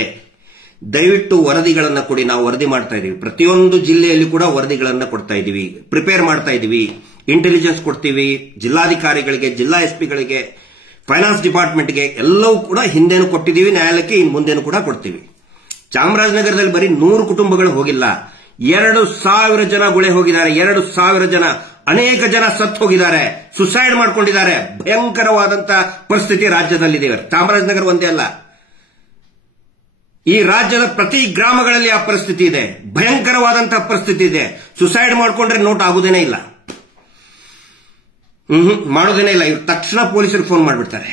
ದಯವಿಟ್ಟು ವರದಿಗಳನ್ನ ಕೊಡಿ. ನಾವು ವರದಿ ಮಾಡ್ತಾ ಇದ್ದೀವಿ, ಪ್ರತಿಯೊಂದು ಜಿಲ್ಲೆಯಲ್ಲಿ ಕೂಡ ವರದಿಗಳನ್ನ ಕೊಡ್ತಾ ಇದ್ದೀವಿ, ಪ್ರಿಪೇರ್ ಮಾಡ್ತಾ ಇದ್ದೀವಿ, ಇಂಟೆಲಿಜೆನ್ಸ್ ಕೊಡ್ತೀವಿ, ಜಿಲ್ಲಾಧಿಕಾರಿಗಳಿಗೆ, ಜಿಲ್ಲಾ ಎಸ್ಪಿಗಳಿಗೆ, ಫೈನಾನ್ಸ್ ಡಿಪಾರ್ಟ್ಮೆಂಟ್ಗೆ ಎಲ್ಲವೂ ಕೂಡ ಹಿಂದೆನೂ ಕೊಟ್ಟಿದ್ದೀವಿ, ನ್ಯಾಯಾಲಯಕ್ಕೆ ಇನ್ನು ಮುಂದೇನು ಕೂಡ ಕೊಡ್ತೀವಿ. ಚಾಮರಾಜನಗರದಲ್ಲಿ ಬರೀ 100 ಕುಟುಂಬಗಳು ಹೋಗಿಲ್ಲ, 2,000 ಜನ ಗುಳೆ ಹೋಗಿದ್ದಾರೆ. 2,000 ಜನ, ಅನೇಕ ಜನ ಸತ್ತು ಹೋಗಿದ್ದಾರೆ, ಸುಸೈಡ್ ಮಾಡ್ಕೊಂಡಿದ್ದಾರೆ. ಭಯಂಕರವಾದಂತ ಪರಿಸ್ಥಿತಿ ರಾಜ್ಯದಲ್ಲಿದೆ. ಚಾಮರಾಜನಗರ ಒಂದೇ ಅಲ್ಲ, ಈ ರಾಜ್ಯದ ಪ್ರತಿ ಗ್ರಾಮಗಳಲ್ಲಿ ಆ ಪರಿಸ್ಥಿತಿ ಇದೆ. ಭಯಂಕರವಾದಂತಹ ಪರಿಸ್ಥಿತಿ ಇದೆ. ಸುಸೈಡ್ ಮಾಡ್ಕೊಂಡ್ರೆ ನೋಟ್ ಆಗುದೇನೇ ಇಲ್ಲ, ಮಾಡೋದೇನೇ ಇಲ್ಲ. ಇವ್ರು ತಕ್ಷಣ ಪೊಲೀಸರಿಗೆ ಫೋನ್ ಮಾಡಿಬಿಡ್ತಾರೆ,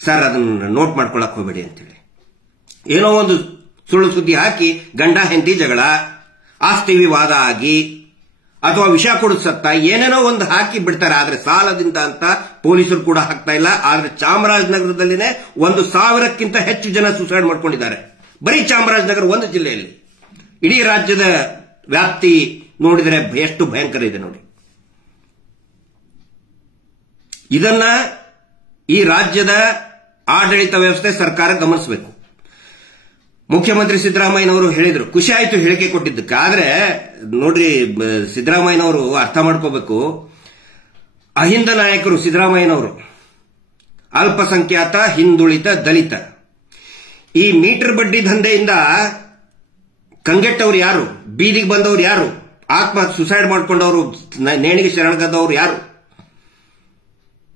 ಸರ್ ಅದನ್ನ ನೋಟ್ ಮಾಡ್ಕೊಳಕ್ ಹೋಗ್ಬೇಡಿ ಅಂತೇಳಿ. ಏನೋ ಒಂದು ಸುಳ್ಳು ಸುದ್ದಿ ಹಾಕಿ ಗಂಡ ಹೆಂಡತಿ ಜಗಳ, ಆಸ್ತಿ ವಿವಾದ ಆಗಿ, ಅಥವಾ ವಿಷ ಕೊಡದ್ ಸತ್ತ, ಏನೇನೋ ಒಂದು ಹಾಕಿ ಬಿಡ್ತಾರೆ. ಆದ್ರೆ ಸಾಲದಿಂದ ಅಂತ ಪೊಲೀಸರು ಕೂಡ ಹಾಕ್ತಾ ಇಲ್ಲ. ಆದ್ರೆ ಚಾಮರಾಜನಗರದಲ್ಲಿನೇ 1,000ಕ್ಕಿಂತ ಹೆಚ್ಚು ಜನ ಸುಸೈಡ್ ಮಾಡ್ಕೊಂಡಿದ್ದಾರೆ. ಬರೀ ಚಾಮರಾಜನಗರ ಒಂದು ಜಿಲ್ಲೆಯಲ್ಲಿ. ಇಡೀ ರಾಜ್ಯದ ವ್ಯಾಪ್ತಿ ನೋಡಿದರೆ ಎಷ್ಟು ಭಯಂಕರ ಇದೆ ನೋಡಿ. ಇದನ್ನ ಈ ರಾಜ್ಯದ ಆಡಳಿತ ವ್ಯವಸ್ಥೆ, ಸರ್ಕಾರ ಗಮನಿಸಬೇಕು. ಮುಖ್ಯಮಂತ್ರಿ ಸಿದ್ದರಾಮಯ್ಯನವರು ಹೇಳಿದ್ರು, ಖುಷಿ ಆಯ್ತು ಹೇಳಿಕೆ ಕೊಟ್ಟಿದ್ದಕ್ಕೆ. ಆದ್ರೆ ನೋಡ್ರಿ, ಸಿದ್ದರಾಮಯ್ಯನವರು ಅರ್ಥ ಮಾಡ್ಕೋಬೇಕು. ಅಹಿಂದ ನಾಯಕರು ಸಿದ್ದರಾಮಯ್ಯನವರು, ಅಲ್ಪಸಂಖ್ಯಾತ, ಹಿಂದುಳಿದ, ದಲಿತ, ಈ ಮೀಟರ್ ಬಡ್ಡಿ ದಂಧೆಯಿಂದ ಕಂಗೆಟ್ಟವ್ರು ಯಾರು? ಬೀದಿಗೆ ಬಂದವರು ಯಾರು? ಆತ್ಮಹತ್ಯೆ ಸುಸೈಡ್ ಮಾಡ್ಕೊಂಡವರು, ನೇಣಿಗೆ ಶರಣಗದವರು ಯಾರು?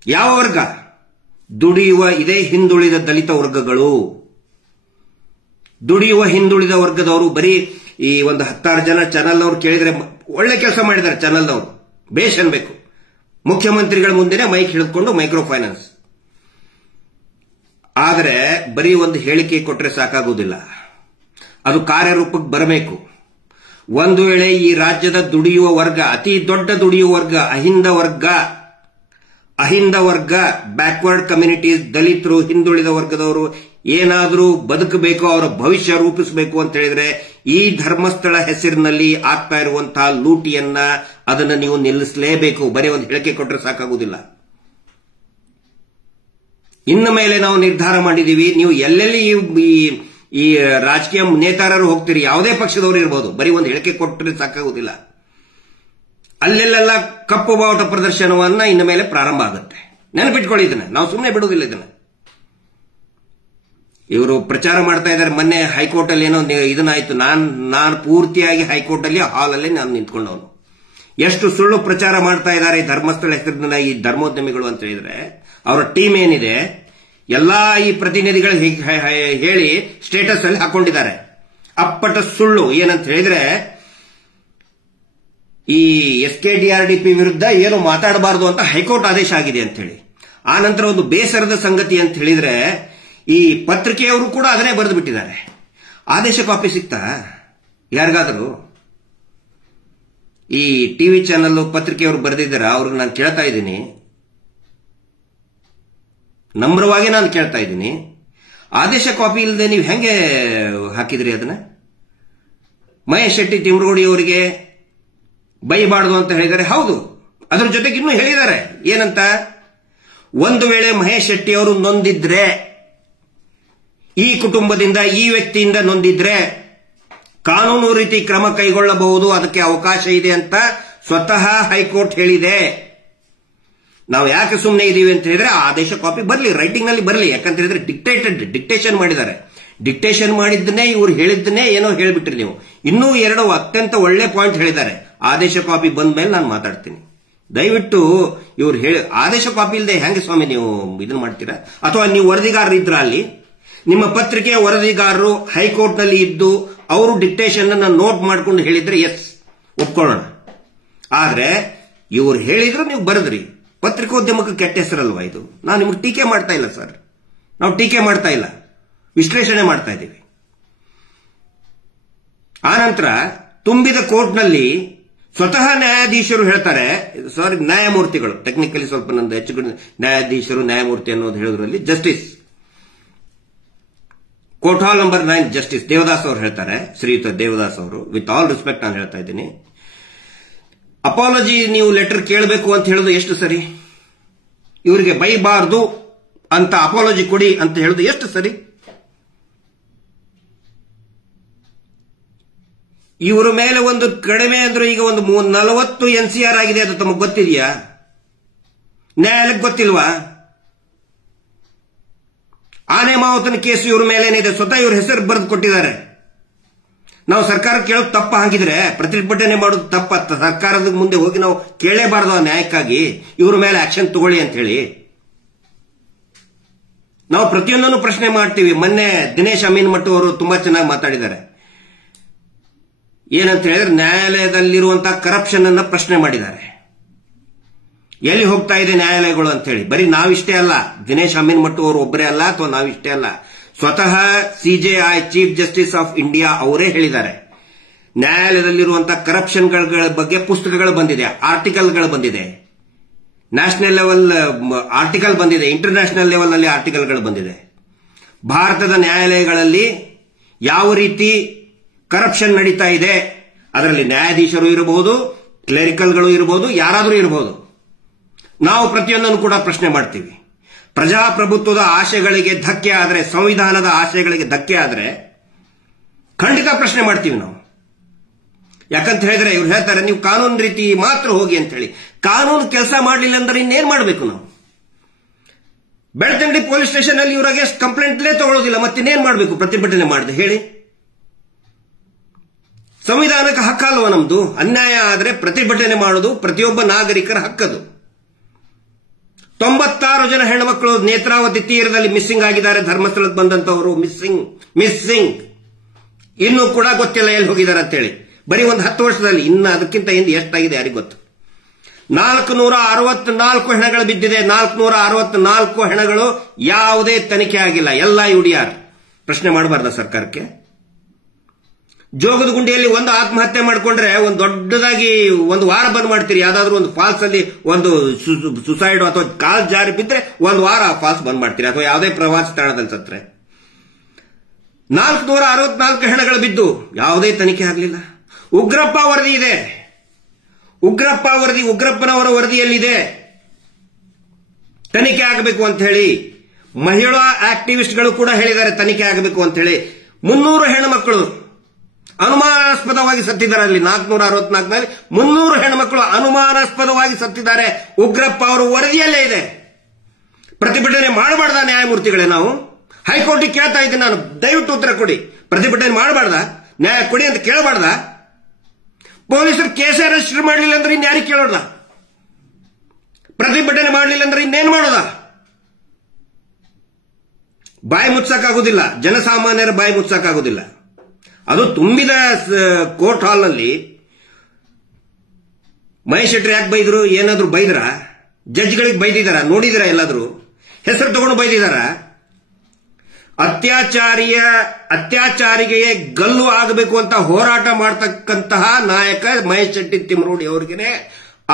ಯಾವ ವರ್ಗ? ದುಡಿಯುವ ಇದೇ ಹಿಂದುಳಿದ ದಲಿತ ವರ್ಗಗಳು, ದುಡಿಯುವ ಹಿಂದುಳಿದ ವರ್ಗದವರು. ಬರೀ ಈ ಒಂದು 16 ಜನ ಚಾನಲ್ನವ್ರು ಕೇಳಿದ್ರೆ ಒಳ್ಳೆ ಕೆಲಸ ಮಾಡಿದ್ದಾರೆ. ಚಾನಲ್ನವರು ಬೇಷ್ ಅನ್ಬೇಕು. ಮುಖ್ಯಮಂತ್ರಿಗಳ ಮುಂದೆನೆ ಮೈಕ್ ಹಿಡಿದುಕೊಂಡು ಮೈಕ್ರೋ ಫೈನಾನ್ಸ್. ಆದರೆ ಬರೀ ಒಂದು ಹೇಳಿಕೆ ಕೊಟ್ರೆ ಸಾಕಾಗುವುದಿಲ್ಲ, ಅದು ಕಾರ್ಯರೂಪಕ್ಕೆ ಬರಬೇಕು. ಒಂದು ವೇಳೆ ಈ ರಾಜ್ಯದ ದುಡಿಯುವ ವರ್ಗ, ಅತಿ ದೊಡ್ಡ ದುಡಿಯುವ ವರ್ಗ ಅಹಿಂದ ವರ್ಗ, ಬ್ಯಾಕ್ವರ್ಡ್ ಕಮ್ಯುನಿಟೀಸ್, ದಲಿತರು, ಹಿಂದುಳಿದ ವರ್ಗದವರು ಏನಾದರೂ ಬದುಕಬೇಕು, ಅವರ ಭವಿಷ್ಯ ರೂಪಿಸಬೇಕು ಅಂತ ಹೇಳಿದ್ರೆ ಈ ಧರ್ಮಸ್ಥಳ ಹೆಸರಿನಲ್ಲಿ ಆಗ್ತಾ ಇರುವಂತಹ ಲೂಟಿಯನ್ನ ಅದನ್ನು ನೀವು ನಿಲ್ಲಿಸಲೇಬೇಕು. ಬರೀ ಒಂದು ಹೇಳಿಕೆ ಕೊಟ್ಟರೆ ಸಾಕಾಗುವುದಿಲ್ಲ. ಇನ್ನು ಮೇಲೆ ನಾವು ನಿರ್ಧಾರ ಮಾಡಿದೀವಿ, ನೀವು ಎಲ್ಲೆಲ್ಲಿ ಈ ರಾಜಕೀಯ ನೇತಾರರು ಹೋಗ್ತೀರಿ, ಯಾವುದೇ ಪಕ್ಷದವರು ಇರಬಹುದು, ಬರೀ ಒಂದು ಹೇಳಿಕೆ ಕೊಟ್ಟರೆ ಸಾಕಾಗುವುದಿಲ್ಲ. ಅಲ್ಲೆಲ್ಲೆಲ್ಲ ಕಪ್ಪು ಬಾವುಟ ಪ್ರದರ್ಶನವನ್ನ ಇನ್ನು ಮೇಲೆ ಪ್ರಾರಂಭ ಆಗುತ್ತೆ. ನೆನಪಿಟ್ಕೊಳ್ಳಿ, ಇದನ್ನ ನಾವು ಸುಮ್ಮನೆ ಬಿಡುವುದಿಲ್ಲ. ಇದನ್ನ ಇವರು ಪ್ರಚಾರ ಮಾಡ್ತಾ ಇದ್ದಾರೆ. ಮೊನ್ನೆ ಹೈಕೋರ್ಟ್ ಅಲ್ಲಿ ಏನೋ ಇದನ್ನಾಯ್ತು. ನಾನು ಪೂರ್ತಿಯಾಗಿ ಹೈಕೋರ್ಟ್ ಅಲ್ಲಿ ಹಾಲ್ ಅಲ್ಲಿ ನಾನು ನಿಂತ್ಕೊಂಡವನು. ಎಷ್ಟು ಸುಳ್ಳು ಪ್ರಚಾರ ಮಾಡ್ತಾ ಇದ್ದಾರೆ ಈ ಧರ್ಮಸ್ಥಳ ಹೆಸರಿನ ಈ ಧರ್ಮೋದ್ಯಮಿಗಳು ಅಂತ ಹೇಳಿದ್ರೆ, ಅವರ ಟೀಮ್ ಏನಿದೆ ಎಲ್ಲಾ ಈ ಪ್ರತಿನಿಧಿಗಳು ಹೇಳಿ ಸ್ಟೇಟಸ್ ಅಲ್ಲಿ ಹಾಕೊಂಡಿದ್ದಾರೆ. ಅಪ್ಪಟ ಸುಳ್ಳು. ಏನಂತ ಹೇಳಿದ್ರೆ, ಈ SKDRDP ವಿರುದ್ಧ ಏನು ಮಾತಾಡಬಾರದು ಅಂತ ಹೈಕೋರ್ಟ್ ಆದೇಶ ಆಗಿದೆ ಅಂತ ಹೇಳಿ. ಆ ನಂತರ ಒಂದು ಬೇಸರದ ಸಂಗತಿ ಅಂತ ಹೇಳಿದ್ರೆ, ಈ ಪತ್ರಿಕೆಯವರು ಕೂಡ ಅದನ್ನೇ ಬರೆದು ಬಿಟ್ಟಿದ್ದಾರೆ. ಆದೇಶ ಕಾಪಿ ಸಿಗ್ತಾ ಯಾರಿಗಾದರೂ? ಈ ಟಿವಿ ಚಾನೆಲ್ ಪತ್ರಿಕೆಯವರು ಬರೆದಿದ್ದಾರೆ, ಅವ್ರಿಗೆ ನಾನು ಕೇಳ್ತಾ ಇದ್ದೀನಿ, ನಮ್ರವಾಗಿ ನಾನು ಕೇಳ್ತಾ ಇದ್ದೀನಿ, ಆದೇಶ ಕಾಪಿ ಇಲ್ಲದೆ ನೀವು ಹೆಂಗೆ ಹಾಕಿದ್ರಿ ಅದನ್ನ? ಮಹೇಶ್ ಶೆಟ್ಟಿ ತಿಮ್ರೋಡಿ ಅವರಿಗೆ ಬೈಬಾರ್ದು ಅಂತ ಹೇಳಿದ್ದಾರೆ. ಹೌದು, ಅದರ ಜೊತೆಗೆ ಇನ್ನೂ ಹೇಳಿದ್ದಾರೆ. ಏನಂತ? ಒಂದು ವೇಳೆ ಮಹೇಶ್ ಶೆಟ್ಟಿ ಅವರು ನೊಂದಿದ್ರೆ, ಈ ಕುಟುಂಬದಿಂದ, ಈ ವ್ಯಕ್ತಿಯಿಂದ ನೊಂದಿದ್ರೆ ಕಾನೂನು ರೀತಿ ಕ್ರಮ ಕೈಗೊಳ್ಳಬಹುದು, ಅದಕ್ಕೆ ಅವಕಾಶ ಇದೆ ಅಂತ ಸ್ವತಃ ಹೈಕೋರ್ಟ್ ಹೇಳಿದೆ. ನಾವು ಯಾಕೆ ಸುಮ್ಮನೆ ಇದೀವಿ ಅಂತ ಹೇಳಿದ್ರೆ, ಆದೇಶ ಕಾಪಿ ಬರಲಿ, ರೈಟಿಂಗ್ ನಲ್ಲಿ ಬರಲಿ. ಯಾಕಂತ ಹೇಳಿದ್ರೆ ಡಿಕ್ಟೇಷನ್ ಮಾಡಿದ್ದಾರೆ. ಡಿಕ್ಟೇಷನ್ ಮಾಡಿದ್ದನ್ನೇ ಇವ್ರು ಹೇಳಿದ್ದನ್ನೇ ಏನೋ ಹೇಳಿಬಿಟ್ರಿ ನೀವು. ಇನ್ನೂ 2 ಅತ್ಯಂತ ಒಳ್ಳೆ ಪಾಯಿಂಟ್ ಹೇಳಿದ್ದಾರೆ. ಆದೇಶ ಕಾಪಿ ಬಂದ ಮೇಲೆ ನಾನು ಮಾತಾಡ್ತೀನಿ. ದಯವಿಟ್ಟು ಇವ್ರು ಆದೇಶ ಕಾಪಿ ಇಲ್ಲದೆ ಹೆಂಗೆ ಸ್ವಾಮಿ ನೀವು ಇದನ್ನ ಮಾಡ್ತೀರಾ? ಅಥವಾ ನೀವು ವರದಿಗಾರರು ಇದ್ರ ಅಲ್ಲಿ, ನಿಮ್ಮ ಪತ್ರಿಕೆಯ ವರದಿಗಾರರು ಹೈಕೋರ್ಟ್ ನಲ್ಲಿ ಇದ್ದು ಅವರು ಡಿಕ್ಟೇಷನ್ ಅನ್ನ ನೋಟ್ ಮಾಡ್ಕೊಂಡು ಹೇಳಿದ್ರೆ ಎಸ್ ಒಪ್ಕೊಳ್ಳೋಣ. ಆದ್ರೆ ಇವ್ರು ಹೇಳಿದ್ರು ನೀವು ಬರೆದ್ರಿ, ಪತ್ರಿಕೋದ್ಯಮಕ್ಕೆ ಕೆಟ್ಟ ಹೆಸರಲ್ವಾ ಇದು? ನಾನು ನಿಮ್ಗೆ ಟೀಕೆ ಮಾಡ್ತಾ ಇಲ್ಲ ಸರ್, ನಾವು ಟೀಕೆ ಮಾಡ್ತಾ ಇಲ್ಲ, ವಿಶ್ಲೇಷಣೆ ಮಾಡ್ತಾ ಇದ್ದೀವಿ. ಆನಂತರ ತುಂಬಿದ ಕೋರ್ಟ್ನಲ್ಲಿ ಸ್ವತಃ ನ್ಯಾಯಾಧೀಶರು ಹೇಳ್ತಾರೆ, ಸಾರಿ ನ್ಯಾಯಮೂರ್ತಿಗಳು, ಟೆಕ್ನಿಕಲಿ ಸ್ವಲ್ಪ ನಂದು ಹೆಚ್ಚು ನ್ಯಾಯಾಧೀಶರು ನ್ಯಾಯಮೂರ್ತಿ ಅನ್ನೋದು ಹೇಳೋದ್ರಲ್ಲಿ justice court hall number 9 justice Devadas ಅವರು ಹೇಳ್ತಾರೆ, ಶ್ರೀಯುತ ದೇವದಾಸ್ ಅವರು, ವಿತ್ ಆಲ್ ರೆಸ್ಪೆಕ್ಟ್ ನಾನು ಹೇಳ್ತಾ ಇದ್ದೀನಿ, ಅಪಾಲಜಿ ನೀವು ಲೆಟರ್ ಕೇಳಬೇಕು ಅಂತ ಹೇಳೋದು ಎಷ್ಟು ಸರಿ? ಇವರಿಗೆ ಬೈಬಾರ್ದು ಅಂತ ಅಪಾಲಜಿ ಕೊಡಿ ಅಂತ ಹೇಳೋದು ಎಷ್ಟು ಸರಿ? ಇವರ ಮೇಲೆ ಒಂದು ಕಡಿಮೆ ಅಂದ್ರೆ ಈಗ ಒಂದು 40 NCR ಆಗಿದೆ, ಅದು ತಮಗೆ ಗೊತ್ತಿದೆಯಾ? ನ್ಯಾಯಾಲಯಕ್ಕೆ ಗೊತ್ತಿಲ್ವಾ? ಆನೆ ಮಾವುತನ ಕೇಸು ಇವ್ರ ಮೇಲೇನಿದೆ, ಸ್ವತಃ ಇವ್ರ ಹೆಸರು ಬರೆದು ಕೊಟ್ಟಿದ್ದಾರೆ. ನಾವು ಸರ್ಕಾರ ಕೇಳೋದು ತಪ್ಪ ಹಾಗಿದ್ರೆ ಪ್ರತಿಭಟನೆ ಮಾಡೋದು ತಪ್ಪ. ಸರ್ಕಾರದ ಮುಂದೆ ಹೋಗಿ ನಾವು ಕೇಳಲೇಬಾರದು ಆ ನ್ಯಾಯಕ್ಕಾಗಿ ಇವ್ರ ಮೇಲೆ ಆಕ್ಷನ್ ತಗೊಳ್ಳಿ ಅಂತ ಹೇಳಿ. ನಾವು ಪ್ರತಿಯೊಂದನ್ನು ಪ್ರಶ್ನೆ ಮಾಡ್ತೀವಿ. ಮೊನ್ನೆ ದಿನೇಶ್ ಅಮೀನ್ಮಠ್ ಅವರು ತುಂಬಾ ಚೆನ್ನಾಗಿ ಮಾತಾಡಿದ್ದಾರೆ. ಏನಂತ ಹೇಳಿದ್ರೆ ನ್ಯಾಯಾಲಯದಲ್ಲಿರುವಂತಹ ಕರಪ್ಷನ್ ಅನ್ನ ಪ್ರಶ್ನೆ ಮಾಡಿದ್ದಾರೆ. ಎಲ್ಲಿ ಹೋಗ್ತಾ ಇದೆ ನ್ಯಾಯಾಲಯಗಳು ಅಂತ ಹೇಳಿ. ಬರೀ ನಾವಿಷ್ಟೇ ಅಲ್ಲ, ದಿನೇಶ್ ಅಮೀನ್ಮಠ್ ಅವರು ಒಬ್ಬರೇ ಅಲ್ಲ, ಅಥವಾ ನಾವಿಷ್ಟೇ ಅಲ್ಲ, ಸ್ವತಃ CJI chief justice of India ಅವರೇ ಹೇಳಿದ್ದಾರೆ. ನ್ಯಾಯಾಲಯದಲ್ಲಿರುವಂತಹ ಕರಪ್ಷನ್ಗಳ ಬಗ್ಗೆ ಪುಸ್ತಕಗಳು ಬಂದಿದೆ, ಆರ್ಟಿಕಲ್ಗಳು ಬಂದಿದೆ, ನ್ಯಾಷನಲ್ ಲೆವೆಲ್ ಆರ್ಟಿಕಲ್ ಬಂದಿದೆ, ಇಂಟರ್ನ್ಯಾಷನಲ್ ಲೆವೆಲ್ ನಲ್ಲಿ ಆರ್ಟಿಕಲ್ಗಳು ಬಂದಿದೆ. ಭಾರತದ ನ್ಯಾಯಾಲಯಗಳಲ್ಲಿ ಯಾವ ರೀತಿ ಕರಪ್ಷನ್ ನಡೀತಾ ಇದೆ, ಅದರಲ್ಲಿ ನ್ಯಾಯಾಧೀಶರು ಇರಬಹುದು, ಕ್ಲೆರಿಕಲ್ಗಳು ಇರಬಹುದು, ಯಾರಾದರೂ ಇರಬಹುದು. ನಾವು ಪ್ರತಿಯೊಂದನ್ನು ಕೂಡ ಪ್ರಶ್ನೆ ಮಾಡ್ತೀವಿ. ಪ್ರಜಾಪ್ರಭುತ್ವದ ಆಶಯಗಳಿಗೆ ಧಕ್ಕೆ ಆದರೆ, ಸಂವಿಧಾನದ ಆಶಯಗಳಿಗೆ ಧಕ್ಕೆ ಆದರೆ ಖಂಡಿತ ಪ್ರಶ್ನೆ ಮಾಡ್ತೀವಿ ನಾವು. ಯಾಕಂತ ಹೇಳಿದ್ರೆ ಇವ್ರು ಹೇಳ್ತಾರೆ ನೀವು ಕಾನೂನು ರೀತಿ ಮಾತ್ರ ಹೋಗಿ ಅಂತ ಹೇಳಿ. ಕಾನೂನು ಕೆಲಸ ಮಾಡಲಿಲ್ಲ ಅಂದ್ರೆ ಇನ್ನೇನ್ ಮಾಡಬೇಕು ನಾವು? ಬೆಳ್ತಂಗಡಿ ಪೊಲೀಸ್ ಸ್ಟೇಷನ್ ಅಲ್ಲಿ ಇವ್ರಾಗೆ ಕಂಪ್ಲೇಂಟ್ಲೇ ತಗೊಳ್ಳೋದಿಲ್ಲ, ಮತ್ತಿನ್ನೇನ್ ಮಾಡಬೇಕು ಪ್ರತಿಭಟನೆ ಮಾಡದೆ ಹೇಳಿ? ಸಂವಿಧಾನಕ್ಕೆ ಹಕ್ಕಲ್ವ ನಮ್ದು? ಅನ್ಯಾಯ ಆದರೆ ಪ್ರತಿಭಟನೆ ಮಾಡೋದು ಪ್ರತಿಯೊಬ್ಬ ನಾಗರಿಕರ ಹಕ್ಕದು. 96 ಜನ ಹೆಣ್ಮಕ್ಳು ನೇತ್ರಾವತಿ ತೀರದಲ್ಲಿ ಮಿಸ್ಸಿಂಗ್ ಆಗಿದ್ದಾರೆ. ಧರ್ಮಸ್ಥಳಕ್ಕೆ ಬಂದಂತವರು ಮಿಸ್ಸಿಂಗ್ ಇನ್ನೂ ಕೂಡ ಗೊತ್ತಿಲ್ಲ ಎಲ್ಲಿ ಹೋಗಿದ್ದಾರೆ ಅಂತೇಳಿ. ಬರೀ ಒಂದು 10 ವರ್ಷದಲ್ಲಿ. ಇನ್ನು ಅದಕ್ಕಿಂತ ಹಿಂದೆ ಎಷ್ಟಾಗಿದೆ ಯಾರಿಗೂ ಗೊತ್ತು. 464 ಹೆಣಗಳು ಬಿದ್ದಿದೆ. 464 ಹೆಣಗಳು ಯಾವುದೇ ತನಿಖೆ ಆಗಿಲ್ಲ, ಎಲ್ಲ ಯುಡಿಆರ್. ಪ್ರಶ್ನೆ ಮಾಡಬಾರ್ದ ಸರ್ಕಾರಕ್ಕೆ? ಜೋಗದ ಗುಂಡಿಯಲ್ಲಿ ಒಂದು ಆತ್ಮಹತ್ಯೆ ಮಾಡಿಕೊಂಡ್ರೆ ಒಂದು ದೊಡ್ಡದಾಗಿ ಒಂದು ವಾರ ಬಂದ್ ಮಾಡ್ತೀರಿ. ಯಾವ್ದಾದ್ರು ಒಂದು ಫಾಲ್ಸ್ ಅಲ್ಲಿ ಒಂದು ಸುಸೈಡ್ ಅಥವಾ ಕಾಲ್ ಜಾರಿ ಬಿದ್ರೆ ಒಂದು ವಾರ ಫಾಲ್ಸ್ ಬಂದ್ ಮಾಡ್ತೀರಿ, ಅಥವಾ ಯಾವುದೇ ಪ್ರವಾಸಿ ತಾಣದಲ್ಲಿ ಸತ್ರೆ. 464 ಹೆಣಗಳು ಬಿದ್ದು ಯಾವುದೇ ತನಿಖೆ ಆಗಲಿಲ್ಲ. ಉಗ್ರಪ್ಪ ವರದಿ ಇದೆ. ಉಗ್ರಪ್ಪನವರ ವರದಿಯಲ್ಲಿದೆ ತನಿಖೆ ಆಗಬೇಕು ಅಂತ ಹೇಳಿ. ಮಹಿಳಾ ಆಕ್ಟಿವಿಸ್ಟ್ಗಳು ಕೂಡ ಹೇಳಿದ್ದಾರೆ ತನಿಖೆ ಆಗಬೇಕು ಅಂತ ಹೇಳಿ. 300 ಹೆಣ್ಮಕ್ಳು ಅನುಮಾನಾಸ್ಪದವಾಗಿ ಸತ್ತಿದ್ದಾರೆ. ಅಲ್ಲಿ 464ನಲ್ಲಿ 300 ಹೆಣ್ಮಕ್ಳು ಅನುಮಾನಾಸ್ಪದವಾಗಿ ಸತ್ತಿದ್ದಾರೆ. ಉಗ್ರಪ್ಪ ಅವರ ವರದಿಯಲ್ಲೇ ಇದೆ. ಪ್ರತಿಭಟನೆ ಮಾಡಬಾರ್ದ ನ್ಯಾಯಮೂರ್ತಿಗಳೇ? ನಾವು ಹೈಕೋರ್ಟಿಗೆ ಕೇಳ್ತಾ ಇದ್ದೀನಿ ನಾನು, ದಯವಿಟ್ಟು ಉತ್ತರ ಕೊಡಿ. ಪ್ರತಿಭಟನೆ ಮಾಡಬಾರ್ದ? ನ್ಯಾಯ ಕೊಡಿ ಅಂತ ಕೇಳಬಾರ್ದ? ಪೊಲೀಸರು ಕೇಸ್ ರಿಜಿಸ್ಟರ್ ಮಾಡಲಿಲ್ಲ ಅಂದ್ರೆ ಇನ್ಯಾರಿಗೆ ಕೇಳೋದ? ಪ್ರತಿಭಟನೆ ಮಾಡಲಿಲ್ಲ ಅಂದ್ರೆ ಇನ್ನೇನು ಮಾಡೋದ? ಬಾಯಿ ಮುಚ್ಚಕ್ಕಾಗುದಿಲ್ಲ, ಜನಸಾಮಾನ್ಯರ ಬಾಯಿ ಮುಚ್ಚಕ್ಕಾಗುದಿಲ್ಲ. ಅದು ತುಂಬಿದ ಕೋರ್ಟ್ ಹಾಲ್ನಲ್ಲಿ ಮಹೇಶ್ ಶೆಟ್ಟಿ ಯಾಕೆ ಬೈದ್ರು? ಏನಾದ್ರು ಬೈದ್ರ? ಜಡ್ಜ್ಗಳಿಗೆ ಬೈದಿದಾರ? ನೋಡಿದಿರ? ಎಲ್ಲಾದ್ರೂ ಹೆಸರು ತಗೊಂಡು ಬೈದಿದಾರ? ಅತ್ಯಾಚಾರಿಗೆ ಗಲ್ಲು ಆಗಬೇಕು ಅಂತ ಹೋರಾಟ ಮಾಡತಕ್ಕಂತಹ ನಾಯಕ ಮಹೇಶ್ ಶೆಟ್ಟಿ ತಿಮ್ಮರೋಡಿ ಅವ್ರಿಗೆ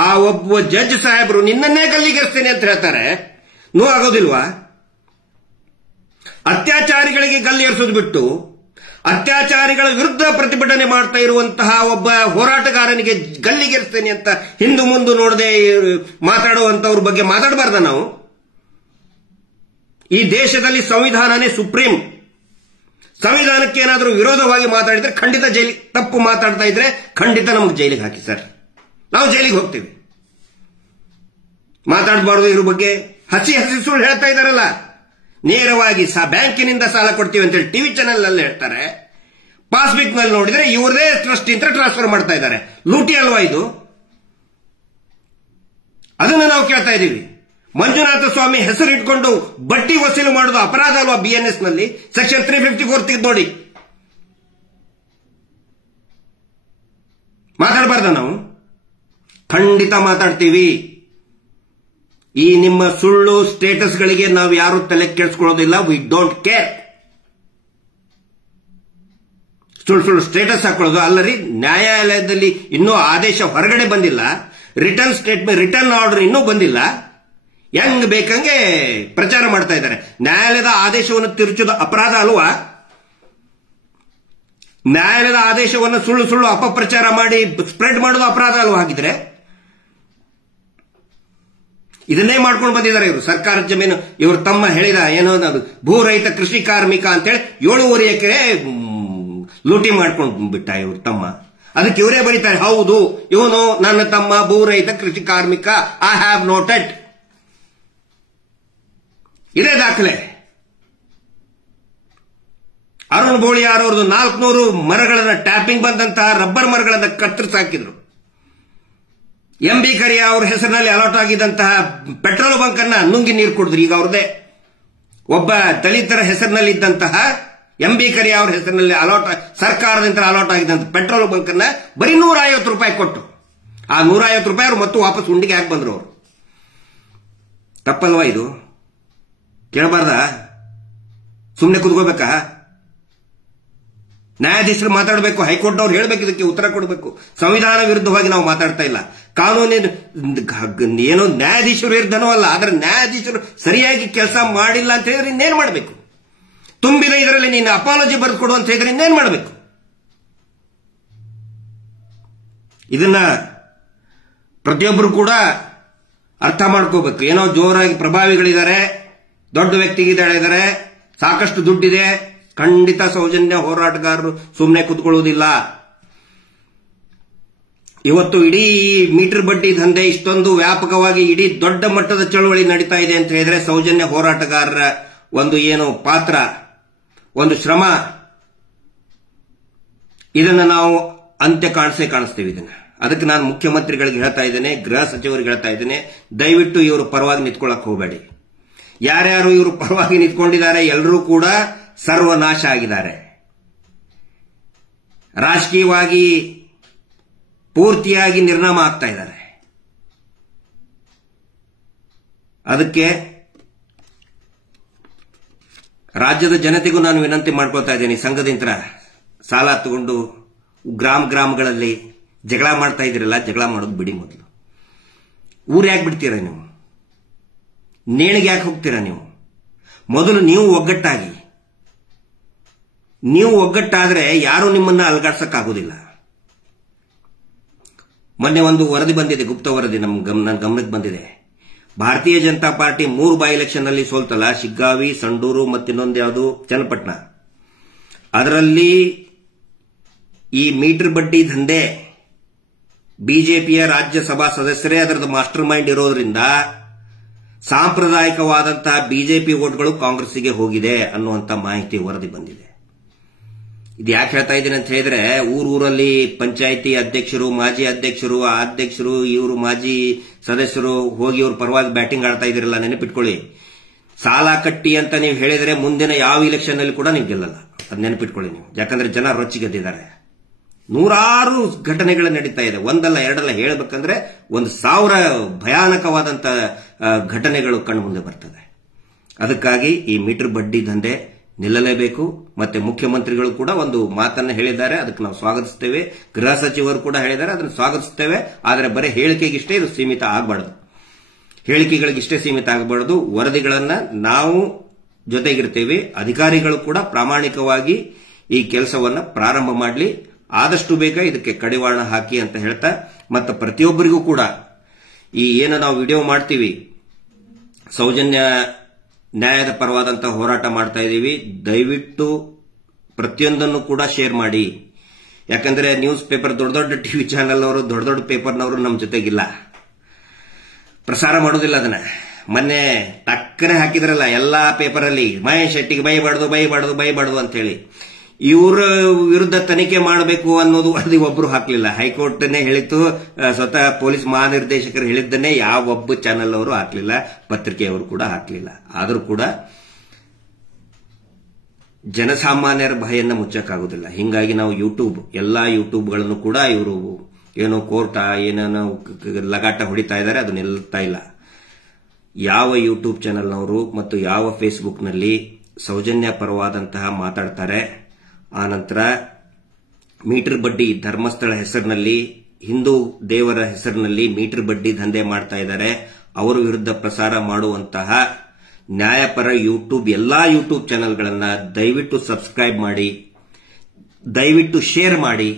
ಆ ಒಬ್ಬ ಜಡ್ಜ್ ಸಾಹೇಬರು ನಿನ್ನನ್ನೇ ಗಲ್ಲಿಗೇರಿಸ್ತೇನೆ ಅಂತ ಹೇಳ್ತಾರೆ. ನೋವು ಆಗೋದಿಲ್ವಾ? ಅತ್ಯಾಚಾರಿಗಳಿಗೆ ಗಲ್ಲಿಗೇರಿಸೋದು ಬಿಟ್ಟು ಅತ್ಯಾಚಾರಿಗಳ ವಿರುದ್ಧ ಪ್ರತಿಭಟನೆ ಮಾಡ್ತಾ ಇರುವಂತಹ ಒಬ್ಬ ಹೋರಾಟಗಾರನಿಗೆ ಗಲ್ಲಿಗೇರಿಸ್ತೇನೆ ಅಂತ ಹಿಂದು ಮುಂದೆ ನೋಡದೆ ಮಾತಾಡುವಂತವ್ರ ಬಗ್ಗೆ ಮಾತಾಡಬಾರ್ದ ನಾವು? ಈ ದೇಶದಲ್ಲಿ ಸಂವಿಧಾನನೇ ಸುಪ್ರೀಂ. ಸಂವಿಧಾನಕ್ಕೆ ಏನಾದರೂ ವಿರೋಧವಾಗಿ ಮಾತಾಡಿದ್ರೆ ಖಂಡಿತ ಜೈಲಿಗೆ, ತಪ್ಪು ಮಾತಾಡ್ತಾ ಇದ್ರೆ ಖಂಡಿತ ನಮಗೆ ಜೈಲಿಗೆ ಹಾಕಿ ಸರ್, ನಾವು ಜೈಲಿಗೆ ಹೋಗ್ತೀವಿ. ಮಾತಾಡಬಾರ್ದು ಇದ್ರ ಬಗ್ಗೆ. ಹಸಿ ಸುಳ್ಳು ಹೇಳ್ತಾ ಇದಾರಲ್ಲ, ನೇರವಾಗಿ ಬ್ಯಾಂಕಿನಿಂದ ಸಾಲ ಕೊಡ್ತೀವಿ ಅಂತೇಳಿ ಟಿವಿ ಚಾನೆಲ್ ನಲ್ಲಿ ಹೇಳ್ತಾರೆ. ಪಾಸ್ಬುಕ್ ನಲ್ಲಿ ನೋಡಿದ್ರೆ ಇವ್ರದೇ ಟ್ರಸ್ಟ್ ಇಂದ ಟ್ರಾನ್ಸ್ಫರ್ ಮಾಡ್ತಾ ಇದ್ದಾರೆ. ಲೂಟಿ ಅಲ್ವಾ ಇದು? ಅದನ್ನು ನಾವು ಕೇಳ್ತಾ ಇದ್ದೀವಿ. ಮಂಜುನಾಥ ಸ್ವಾಮಿ ಹೆಸರು ಇಟ್ಕೊಂಡು ಬಡ್ಡಿ ವಸೂಲು ಮಾಡೋದು ಅಪರಾಧ ಅಲ್ವಾ? ಬಿಎನ್ಎಸ್ ನಲ್ಲಿ ಸೆಕ್ಷನ್ 354 ತೆಗೆದು ನೋಡಿ. ಮಾತಾಡಬಾರ್ದ ನಾವು? ಖಂಡಿತ ಮಾತಾಡ್ತೀವಿ. ಈ ನಿಮ್ಮ ಸುಳ್ಳು ಸ್ಟೇಟಸ್ಗಳಿಗೆ ನಾವು ಯಾರು ತಲೆ ಕೆಡಿಸ್ಕೊಳ್ಳೋದಿಲ್ಲ. We don't care. ಸುಳ್ಳು ಸ್ಟೇಟಸ್ ಹಾಕೊಳ್ಳೋದು ಅಲ್ಲರಿ. ನ್ಯಾಯಾಲಯದಲ್ಲಿ ಇನ್ನೂ ಆದೇಶ ಹೊರಗಡೆ ಬಂದಿಲ್ಲ. ರಿಟರ್ನ್ ಆರ್ಡರ್ ಇನ್ನೂ ಬಂದಿಲ್ಲ. ಹೆಂಗ್ ಬೇಕಂಗೆ ಪ್ರಚಾರ ಮಾಡ್ತಾ ಇದ್ದಾರೆ. ನ್ಯಾಯಾಲಯದ ಆದೇಶವನ್ನು ತಿರುಚೋದು ಅಪರಾಧ ಅಲ್ವಾ? ನ್ಯಾಯಾಲಯದ ಆದೇಶವನ್ನು ಸುಳ್ಳು ಅಪಪ್ರಚಾರ ಮಾಡಿ ಸ್ಪ್ರೆಡ್ ಮಾಡೋದು ಅಪರಾಧ ಅಲ್ವಾ? ಹಾಗಿದ್ರೆ ಇದನ್ನೇ ಮಾಡ್ಕೊಂಡು ಬಂದಿದ್ದಾರೆ ಇವರು. ಸರ್ಕಾರದ ಜಮೀನು ಇವರು ತಮ್ಮ ಹೇಳಿದ ಏನೋ ಅದು ಭೂರಹಿತ ಕೃಷಿ ಕಾರ್ಮಿಕ ಅಂತೇಳಿ 7.5 ಎಕರೆ ಲೂಟಿ ಮಾಡ್ಕೊಂಡು ಬಿಟ್ಟ ಇವ್ರ ತಮ್ಮ. ಅದಕ್ಕೆ ಇವರೇ ಬರೀತಾರೆ, ಹೌದು ಇವನು ನನ್ನ ತಮ್ಮ ಭೂರಹಿತ ಕೃಷಿ ಕಾರ್ಮಿಕ, ಐ ಹ್ಯಾವ್ ನೋಟೆಡ್. ಇದೇ ದಾಖಲೆ. ವರುಣ್ ಬೋಳಿಯಾರ್ ಅವ್ರದ್ದು 400 ಮರಗಳನ್ನ ಟ್ಯಾಪಿಂಗ್ ಬಂದಂತಹ ರಬ್ಬರ್ ಮರಗಳನ್ನ ಕತ್ತರಿಸಿ ಹಾಕಿದ್ರು. ಎಂ ಬಿ ಕರಿಯ ಅವ್ರ ಹೆಸರಿನಲ್ಲಿ ಅಲಾಟ್ ಆಗಿದ್ದಂತಹ ಪೆಟ್ರೋಲ್ ಬಂಕ್ ಅನ್ನ ನುಂಗಿ ನೀರು ಕುಡಿದ್ರು. ಈಗ ಅವ್ರದೇ ಒಬ್ಬ ದಲಿತರ ಹೆಸರಿನಲ್ಲಿ ಇದ್ದಂತಹ ಎಂ ಬಿ ಕರಿಯ ಅವ್ರ ಹೆಸರಿನಲ್ಲಿ ಸರ್ಕಾರದಿಂದ ಅಲಾಟ್ ಆಗಿದ್ದಂತ ಪೆಟ್ರೋಲ್ ಬಂಕ್ ಅನ್ನ ಬರೀ ₹150 ಕೊಟ್ಟು ಆ ₹150 ಅವ್ರು ಮತ್ತು ವಾಪಸ್ ಉಂಡಿಗೆ ಹಾಕಿ ಬಂದ್ರು. ಅವರು ತಪ್ಪಲ್ವಾ ಇದು? ಕೇಳಬಾರ್ದ? ಸುಮ್ಮನೆ ಕುತ್ಕೋಬೇಕಾ? ನ್ಯಾಯಾಧೀಶರು ಮಾತಾಡಬೇಕು, ಹೈಕೋರ್ಟ್ನವ್ರು ಹೇಳಬೇಕು, ಇದಕ್ಕೆ ಉತ್ತರ ಕೊಡಬೇಕು. ಸಂವಿಧಾನ ವಿರುದ್ಧವಾಗಿ ನಾವು ಮಾತಾಡ್ತಾ ಇಲ್ಲ. ಕಾನೂನಿನ ಏನೋ ನ್ಯಾಯಾಧೀಶರು ವಿರುದ್ಧನೂ ಅಲ್ಲ, ಆದ್ರೆ ನ್ಯಾಯಾಧೀಶರು ಸರಿಯಾಗಿ ಕೆಲಸ ಮಾಡಿಲ್ಲ ಅಂತ ಹೇಳಿದ್ರೆ ಇನ್ನೇನ್ ಮಾಡಬೇಕು? ತುಂಬಿದ ಇದರಲ್ಲಿ ನೀನು ಅಪಾಲಜಿ ಬರೆದು ಕೊಡು ಅಂತ ಹೇಳಿದ್ರೆ ಇನ್ನೇನ್ ಮಾಡಬೇಕು? ಇದನ್ನ ಪ್ರತಿಯೊಬ್ಬರು ಕೂಡ ಅರ್ಥ ಮಾಡ್ಕೋಬೇಕು. ಏನೋ ಜೋರಾಗಿ ಪ್ರಭಾವಿಗಳಿದ್ದಾರೆ, ದೊಡ್ಡ ವ್ಯಕ್ತಿಗಳಿದ್ದಾರೆ, ಸಾಕಷ್ಟು ದುಡ್ಡಿದೆ, ಖಂಡಿತ ಸೌಜನ್ಯ ಹೋರಾಟಗಾರರು ಸುಮ್ಮನೆ ಕೂತ್ಕೊಳ್ಳುವುದಿಲ್ಲ. ಇವತ್ತು ಇಡೀ ಮೀಟರ್ ಬಡ್ಡಿ ದಂಧೆ ಇಷ್ಟೊಂದು ವ್ಯಾಪಕವಾಗಿ ಇಡೀ ದೊಡ್ಡ ಮಟ್ಟದ ಚಳವಳಿ ನಡೀತಾ ಇದೆ ಅಂತ ಹೇಳಿದ್ರೆ ಸೌಜನ್ಯ ಹೋರಾಟಗಾರರ ಒಂದು ಏನು ಪಾತ್ರ, ಒಂದು ಶ್ರಮ, ಇದನ್ನ ನಾವು ಅಂತ್ಯ ಕಾಣಿಸ್ತೇವೆ. ಇದನ್ನ ಅದಕ್ಕೆ ನಾನು ಮುಖ್ಯಮಂತ್ರಿಗಳಿಗೆ ಹೇಳ್ತಾ ಇದ್ದೇನೆ, ಗೃಹ ಸಚಿವರಿಗೆ ಹೇಳ್ತಾ ಇದ್ದೇನೆ, ದಯವಿಟ್ಟು ಇವರು ಪರವಾಗಿ ನಿಂತ್ಕೊಳ್ಳಕ್ ಹೋಗಬೇಡಿ. ಯಾರ್ಯಾರು ಇವರು ಪರವಾಗಿ ನಿಂತ್ಕೊಂಡಿದ್ದಾರೆ ಎಲ್ಲರೂ ಕೂಡ ಸರ್ವನಾಶ ಆಗಿದ್ದಾರೆ. ರಾಜಕೀಯವಾಗಿ ಪೂರ್ತಿಯಾಗಿ ನಿರ್ನಾಮ ಆಗ್ತಾ ಇದ್ದಾರೆ. ಅದಕ್ಕೆ ರಾಜ್ಯದ ಜನತೆಗೂ ನಾನು ವಿನಂತಿ ಮಾಡ್ಕೊಳ್ತಾ ಇದ್ದೇನೆ. ಸಂಘದಿಂದ ಸಾಲ ತಗೊಂಡು ಗ್ರಾಮಗಳಲ್ಲಿ ಜಗಳ ಮಾಡ್ತಾ ಇದ್ದೀರಲ್ಲ, ಜಗಳ ಮಾಡೋದು ಬಿಡಿ. ಮೊದಲು ಊರು ಯಾಕೆ ಬಿಡ್ತೀರಾ ನೀವು? ನೇಣಿಗೆ ಯಾಕೆ ಹೋಗ್ತೀರಾ ನೀವು? ಮೊದಲು ನೀವು ಒಗ್ಗಟ್ಟಾದ್ರೆ ಯಾರು ನಿಮ್ಮನ್ನ ಅಲುಗಾಡ್ಸಕ್ಕಾಗೋದಿಲ್ಲ. ಮೊನ್ನೆ ಒಂದು ವರದಿ ಬಂದಿದೆ, ಗುಪ್ತ ವರದಿ, ನನ್ನ ಗಮನಕ್ಕೆ ಬಂದಿದೆ. ಭಾರತೀಯ ಜನತಾ ಪಾರ್ಟಿ 3 ಬೈ ಎಲೆಕ್ಷನ್ ನಲ್ಲಿ ಸೋಲ್ತಲ್ಲ, ಶಿಗ್ಗಾವಿ, ಸಂಡೂರು ಮತ್ತಿನ್ನೊಂದು ಯಾವುದು ಚನ್ನಪಟ್ಟಣ. ಅದರಲ್ಲಿ ಈ ಮೀಟರ್ ಬಡ್ಡಿ ದಂಧೆ ಬಿಜೆಪಿಯ ರಾಜ್ಯಸಭಾ ಸದಸ್ಯರೇ ಅದರದ್ದು ಮಾಸ್ಟರ್ ಮೈಂಡ್ ಇರೋದ್ರಿಂದ ಸಾಂಪ್ರದಾಯಿಕವಾದಂತಹ ಬಿಜೆಪಿ ವೋಟ್ಗಳು ಕಾಂಗ್ರೆಸ್ಗೆ ಹೋಗಿದೆ ಅನ್ನುವಂತ ಮಾಹಿತಿ ವರದಿ ಬಂದಿದೆ. ಇದು ಯಾಕೆ ಹೇಳ್ತಾ ಇದ್ದೀನಿ ಅಂತ ಹೇಳಿದ್ರೆ, ಊರಲ್ಲಿ ಪಂಚಾಯಿತಿ ಅಧ್ಯಕ್ಷರು, ಮಾಜಿ ಅಧ್ಯಕ್ಷರು, ಆ ಅಧ್ಯಕ್ಷರು, ಇವರು ಮಾಜಿ ಸದಸ್ಯರು ಹೋಗಿ ಇವ್ರ ಪರವಾಗಿ ಬ್ಯಾಟಿಂಗ್ ಆಡ್ತಾ ಇದಿರಲ್ಲ, ನೆನಪಿಟ್ಕೊಳ್ಳಿ. ಸಾಲ ಕಟ್ಟಿ ಅಂತ ನೀವು ಹೇಳಿದ್ರೆ ಮುಂದಿನ ಯಾವ ಇಲೆಕ್ಷನ್ ನಲ್ಲಿ ಕೂಡ ನೀವು ಗೆಲ್ಲಲ್ಲ. ಅದು ನೆನಪಿಟ್ಕೊಳ್ಳಿ ನೀವು. ಯಾಕಂದ್ರೆ ಜನ ರೊಚ್ಚಿಗೆದ್ದಿದ್ದಾರೆ. 100 ಘಟನೆಗಳು ನಡೀತಾ ಇದೆ. ಒಂದಲ್ಲ ಎರಡಲ್ಲ, ಹೇಳಬೇಕಂದ್ರೆ 1000 ಭಯಾನಕವಾದಂತ ಘಟನೆಗಳು ಕಣ್ಣು ಮುಂದೆ ಬರ್ತದೆ. ಅದಕ್ಕಾಗಿ ಈ ಮೀಟರ್ ಬಡ್ಡಿ ದಂಧೆ ನಿಲ್ಲಲೇಬೇಕು. ಮತ್ತೆ ಮುಖ್ಯಮಂತ್ರಿಗಳು ಕೂಡ ಒಂದು ಮಾತನ್ನ ಹೇಳಿದ್ದಾರೆ, ಅದಕ್ಕೆ ನಾವು ಸ್ವಾಗತಿಸ್ತೇವೆ. ಗೃಹ ಸಚಿವರು ಕೂಡ ಹೇಳಿದ್ದಾರೆ, ಅದನ್ನು ಸ್ವಾಗತಿಸ್ತೇವೆ. ಆದರೆ ಬರೀ ಹೇಳಿಕೆಗಿಷ್ಟೇ ಇದು ಸೀಮಿತ ಆಗಬಾರದು. ಹೇಳಿಕೆಗಳಿಗಿಷ್ಟೇ ಸೀಮಿತ ಆಗಬಾರದು. ವರದಿಗಳನ್ನ ನಾವು ಜೊತೆಗಿರ್ತೇವೆ. ಅಧಿಕಾರಿಗಳು ಕೂಡ ಪ್ರಾಮಾಣಿಕವಾಗಿ ಈ ಕೆಲಸವನ್ನ ಪ್ರಾರಂಭ ಮಾಡಲಿ. ಆದಷ್ಟು ಬೇಗ ಇದಕ್ಕೆ ಕಡಿವಾಣ ಹಾಕಿ ಅಂತ ಹೇಳ್ತಾ, ಮತ್ತು ಪ್ರತಿಯೊಬ್ಬರಿಗೂ ಕೂಡ ಈ ಏನು ನಾವು ವಿಡಿಯೋ ಮಾಡ್ತೀವಿ, ಸೌಜನ್ಯ ನ್ಯಾಯದ ಪರವಾದಂತಹ ಹೋರಾಟ ಮಾಡ್ತಾ ಇದ್ದೀವಿ, ದಯವಿಟ್ಟು ಪ್ರತಿಯೊಂದನ್ನು ಕೂಡ ಶೇರ್ ಮಾಡಿ. ಯಾಕಂದ್ರೆ ನ್ಯೂಸ್ ಪೇಪರ್, ದೊಡ್ಡ ಟಿವಿ ಚಾನೆಲ್ ಅವರು, ದೊಡ್ಡ ಪೇಪರ್ನವರು ನಮ್ಮ ಜೊತೆಗಿಲ್ಲ, ಪ್ರಸಾರ ಮಾಡೋದಿಲ್ಲ. ಅದನ್ನ ಮೊನ್ನೆ ಟಕ್ಕನೆ ಹಾಕಿದ್ರಲ್ಲ ಎಲ್ಲಾ ಪೇಪರ್ ಅಲ್ಲಿ, ಮಹೇಶ್ ಶೆಟ್ಟಿಗೆ ಬೈಬಾರ್ದು ಅಂತ ಹೇಳಿ. ಇವರ ವಿರುದ್ಧ ತನಿಖೆ ಮಾಡಬೇಕು ಅನ್ನೋದು ವರದಿ ಒಬ್ಬರು ಹಾಕಲಿಲ್ಲ. ಹೈಕೋರ್ಟ್ನೇ ಹೇಳಿತ್ತು, ಸ್ವತಃ ಪೊಲೀಸ್ ಮಹಾನಿರ್ದೇಶಕರು ಹೇಳಿದ್ದನ್ನೇ ಯಾವೊಬ್ಬ ಚಾನೆಲ್ ಅವರು ಹಾಕಲಿಲ್ಲ, ಪತ್ರಿಕೆಯವರು ಕೂಡ ಹಾಕಲಿಲ್ಲ. ಆದರೂ ಕೂಡ ಜನಸಾಮಾನ್ಯರ ಭಯನ್ನ ಮುಚ್ಚಕ್ಕಾಗುದಿಲ್ಲ. ಹಿಂಗಾಗಿ ನಾವು ಎಲ್ಲಾ ಯೂಟ್ಯೂಬ್ಗಳನ್ನು ಕೂಡ ಇವರು ಏನೋ ಕೋರ್ಟ ಏನೇನೋ ಲಗಾಟ ಹೊಡಿತಾ ಇದ್ದಾರೆ, ಅದು ನಿಲ್ತಾ ಇಲ್ಲ. ಯಾವ ಯೂಟ್ಯೂಬ್ ಚಾನೆಲ್ನವರು ಮತ್ತು ಯಾವ ಫೇಸ್ಬುಕ್ನಲ್ಲಿ ಸೌಜನ್ಯ ಪರವಾದಂತಹ ಮಾತಾಡ್ತಾರೆ, ಆನಂತರ ಮೀಟರ್ ಬಡ್ಡಿ ಧರ್ಮಸ್ಥಳ ಹೆಸರಿನಲ್ಲಿ, ಹಿಂದೂ ದೇವರ ಹೆಸರಿನಲ್ಲಿ ಮೀಟರ್ ಬಡ್ಡಿ ದಂಧೆ ಮಾಡ್ತಾ ಇದ್ದಾರೆ, ಅವರ ವಿರುದ್ಧ ಪ್ರಸಾರ ಮಾಡುವಂತಹ ನ್ಯಾಯಪರ ಎಲ್ಲಾ ಯೂಟ್ಯೂಬ್ ಚಾನೆಲ್ಗಳನ್ನ ದಯವಿಟ್ಟು ಸಬ್ಸ್ಕ್ರೈಬ್ ಮಾಡಿ, ದಯವಿಟ್ಟು ಶೇರ್ ಮಾಡಿ.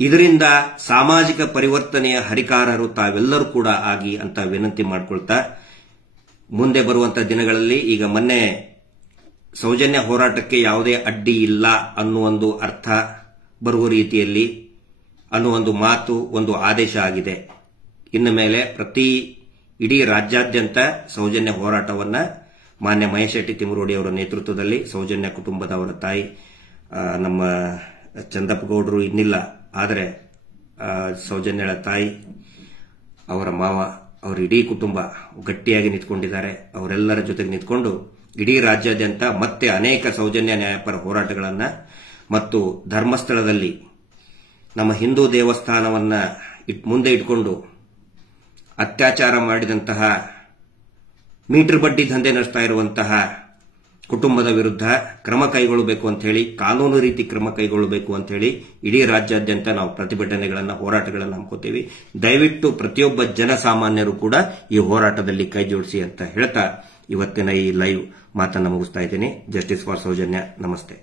ಇದರಿಂದ ಸಾಮಾಜಿಕ ಪರಿವರ್ತನೆಯ ಹರಿಕಾರರು ತಾವೆಲ್ಲರೂ ಕೂಡ ಆಗಿ ಅಂತ ವಿನಂತಿ ಮಾಡಿಕೊಳ್ತಾ, ಮುಂದೆ ಬರುವಂತಹ ದಿನಗಳಲ್ಲಿ, ಈಗ ಮೊನ್ನೆ ಸೌಜನ್ಯ ಹೋರಾಟಕ್ಕೆ ಯಾವುದೇ ಅಡ್ಡಿ ಇಲ್ಲ ಅನ್ನುವೊಂದು ಅರ್ಥ ಬರುವ ರೀತಿಯಲ್ಲಿ ಅನ್ನುವೊಂದು ಮಾತು, ಒಂದು ಆದೇಶ ಆಗಿದೆ. ಇನ್ನು ಮೇಲೆ ಇಡೀ ರಾಜ್ಯಾದ್ಯಂತ ಸೌಜನ್ಯ ಹೋರಾಟವನ್ನ ಮಾನ್ಯ ಮಹೇಶ್ ಶೆಟ್ಟಿ ತಿಮರೋಡಿ ಅವರ ನೇತೃತ್ವದಲ್ಲಿ ಸೌಜನ್ಯ ಕುಟುಂಬದವರ ತಾಯಿ ನಮ್ಮ ಚಂದಪ್ಪ ಗೌಡರು ಇನ್ನಿಲ್ಲ, ಆದರೆ ಸೌಜನ್ಯಳ ತಾಯಿ, ಅವರ ಮಾವ, ಅವರ ಇಡೀ ಕುಟುಂಬ ಗಟ್ಟಿಯಾಗಿ ನಿಂತ್ಕೊಂಡಿದ್ದಾರೆ. ಅವರೆಲ್ಲರ ಜೊತೆಗೆ ನಿಂತ್ಕೊಂಡು ಇಡೀ ರಾಜ್ಯಾದ್ಯಂತ ಮತ್ತೆ ಅನೇಕ ಸೌಜನ್ಯ ನ್ಯಾಯಪರ ಹೋರಾಟಗಳನ್ನು ಮತ್ತು ಧರ್ಮಸ್ಥಳದಲ್ಲಿ ನಮ್ಮ ಹಿಂದೂ ದೇವಸ್ಥಾನವನ್ನ ಮುಂದೆ ಇಟ್ಕೊಂಡು ಅತ್ಯಾಚಾರ ಮಾಡಿದಂತಹ, ಮೀಟರ್ ಬಡ್ಡಿ ದಂಧೆ ನಡೆಸ್ತಾ ಇರುವಂತಹ ಕುಟುಂಬದ ವಿರುದ್ಧ ಕ್ರಮ ಕೈಗೊಳ್ಳಬೇಕು ಅಂತ ಹೇಳಿ, ಕಾನೂನು ರೀತಿ ಕ್ರಮ ಕೈಗೊಳ್ಳಬೇಕು ಅಂತ ಹೇಳಿ ಇಡೀ ರಾಜ್ಯಾದ್ಯಂತ ನಾವು ಪ್ರತಿಭಟನೆಗಳನ್ನು, ಹೋರಾಟಗಳನ್ನು ಹಮ್ಮಿಕೋತೀವಿ. ದಯವಿಟ್ಟು ಪ್ರತಿಯೊಬ್ಬ ಜನಸಾಮಾನ್ಯರು ಕೂಡ ಈ ಹೋರಾಟದಲ್ಲಿ ಕೈ ಜೋಡಿಸಿ ಅಂತ ಹೇಳ್ತಾ ಇವತ್ತಿನ ಈ ಲೈವ್ ಮಾತನ್ನು ಮುಗಿಸ್ತಾ ಇದ್ದೀನಿ. Justice for Soujanya. ನಮಸ್ತೆ.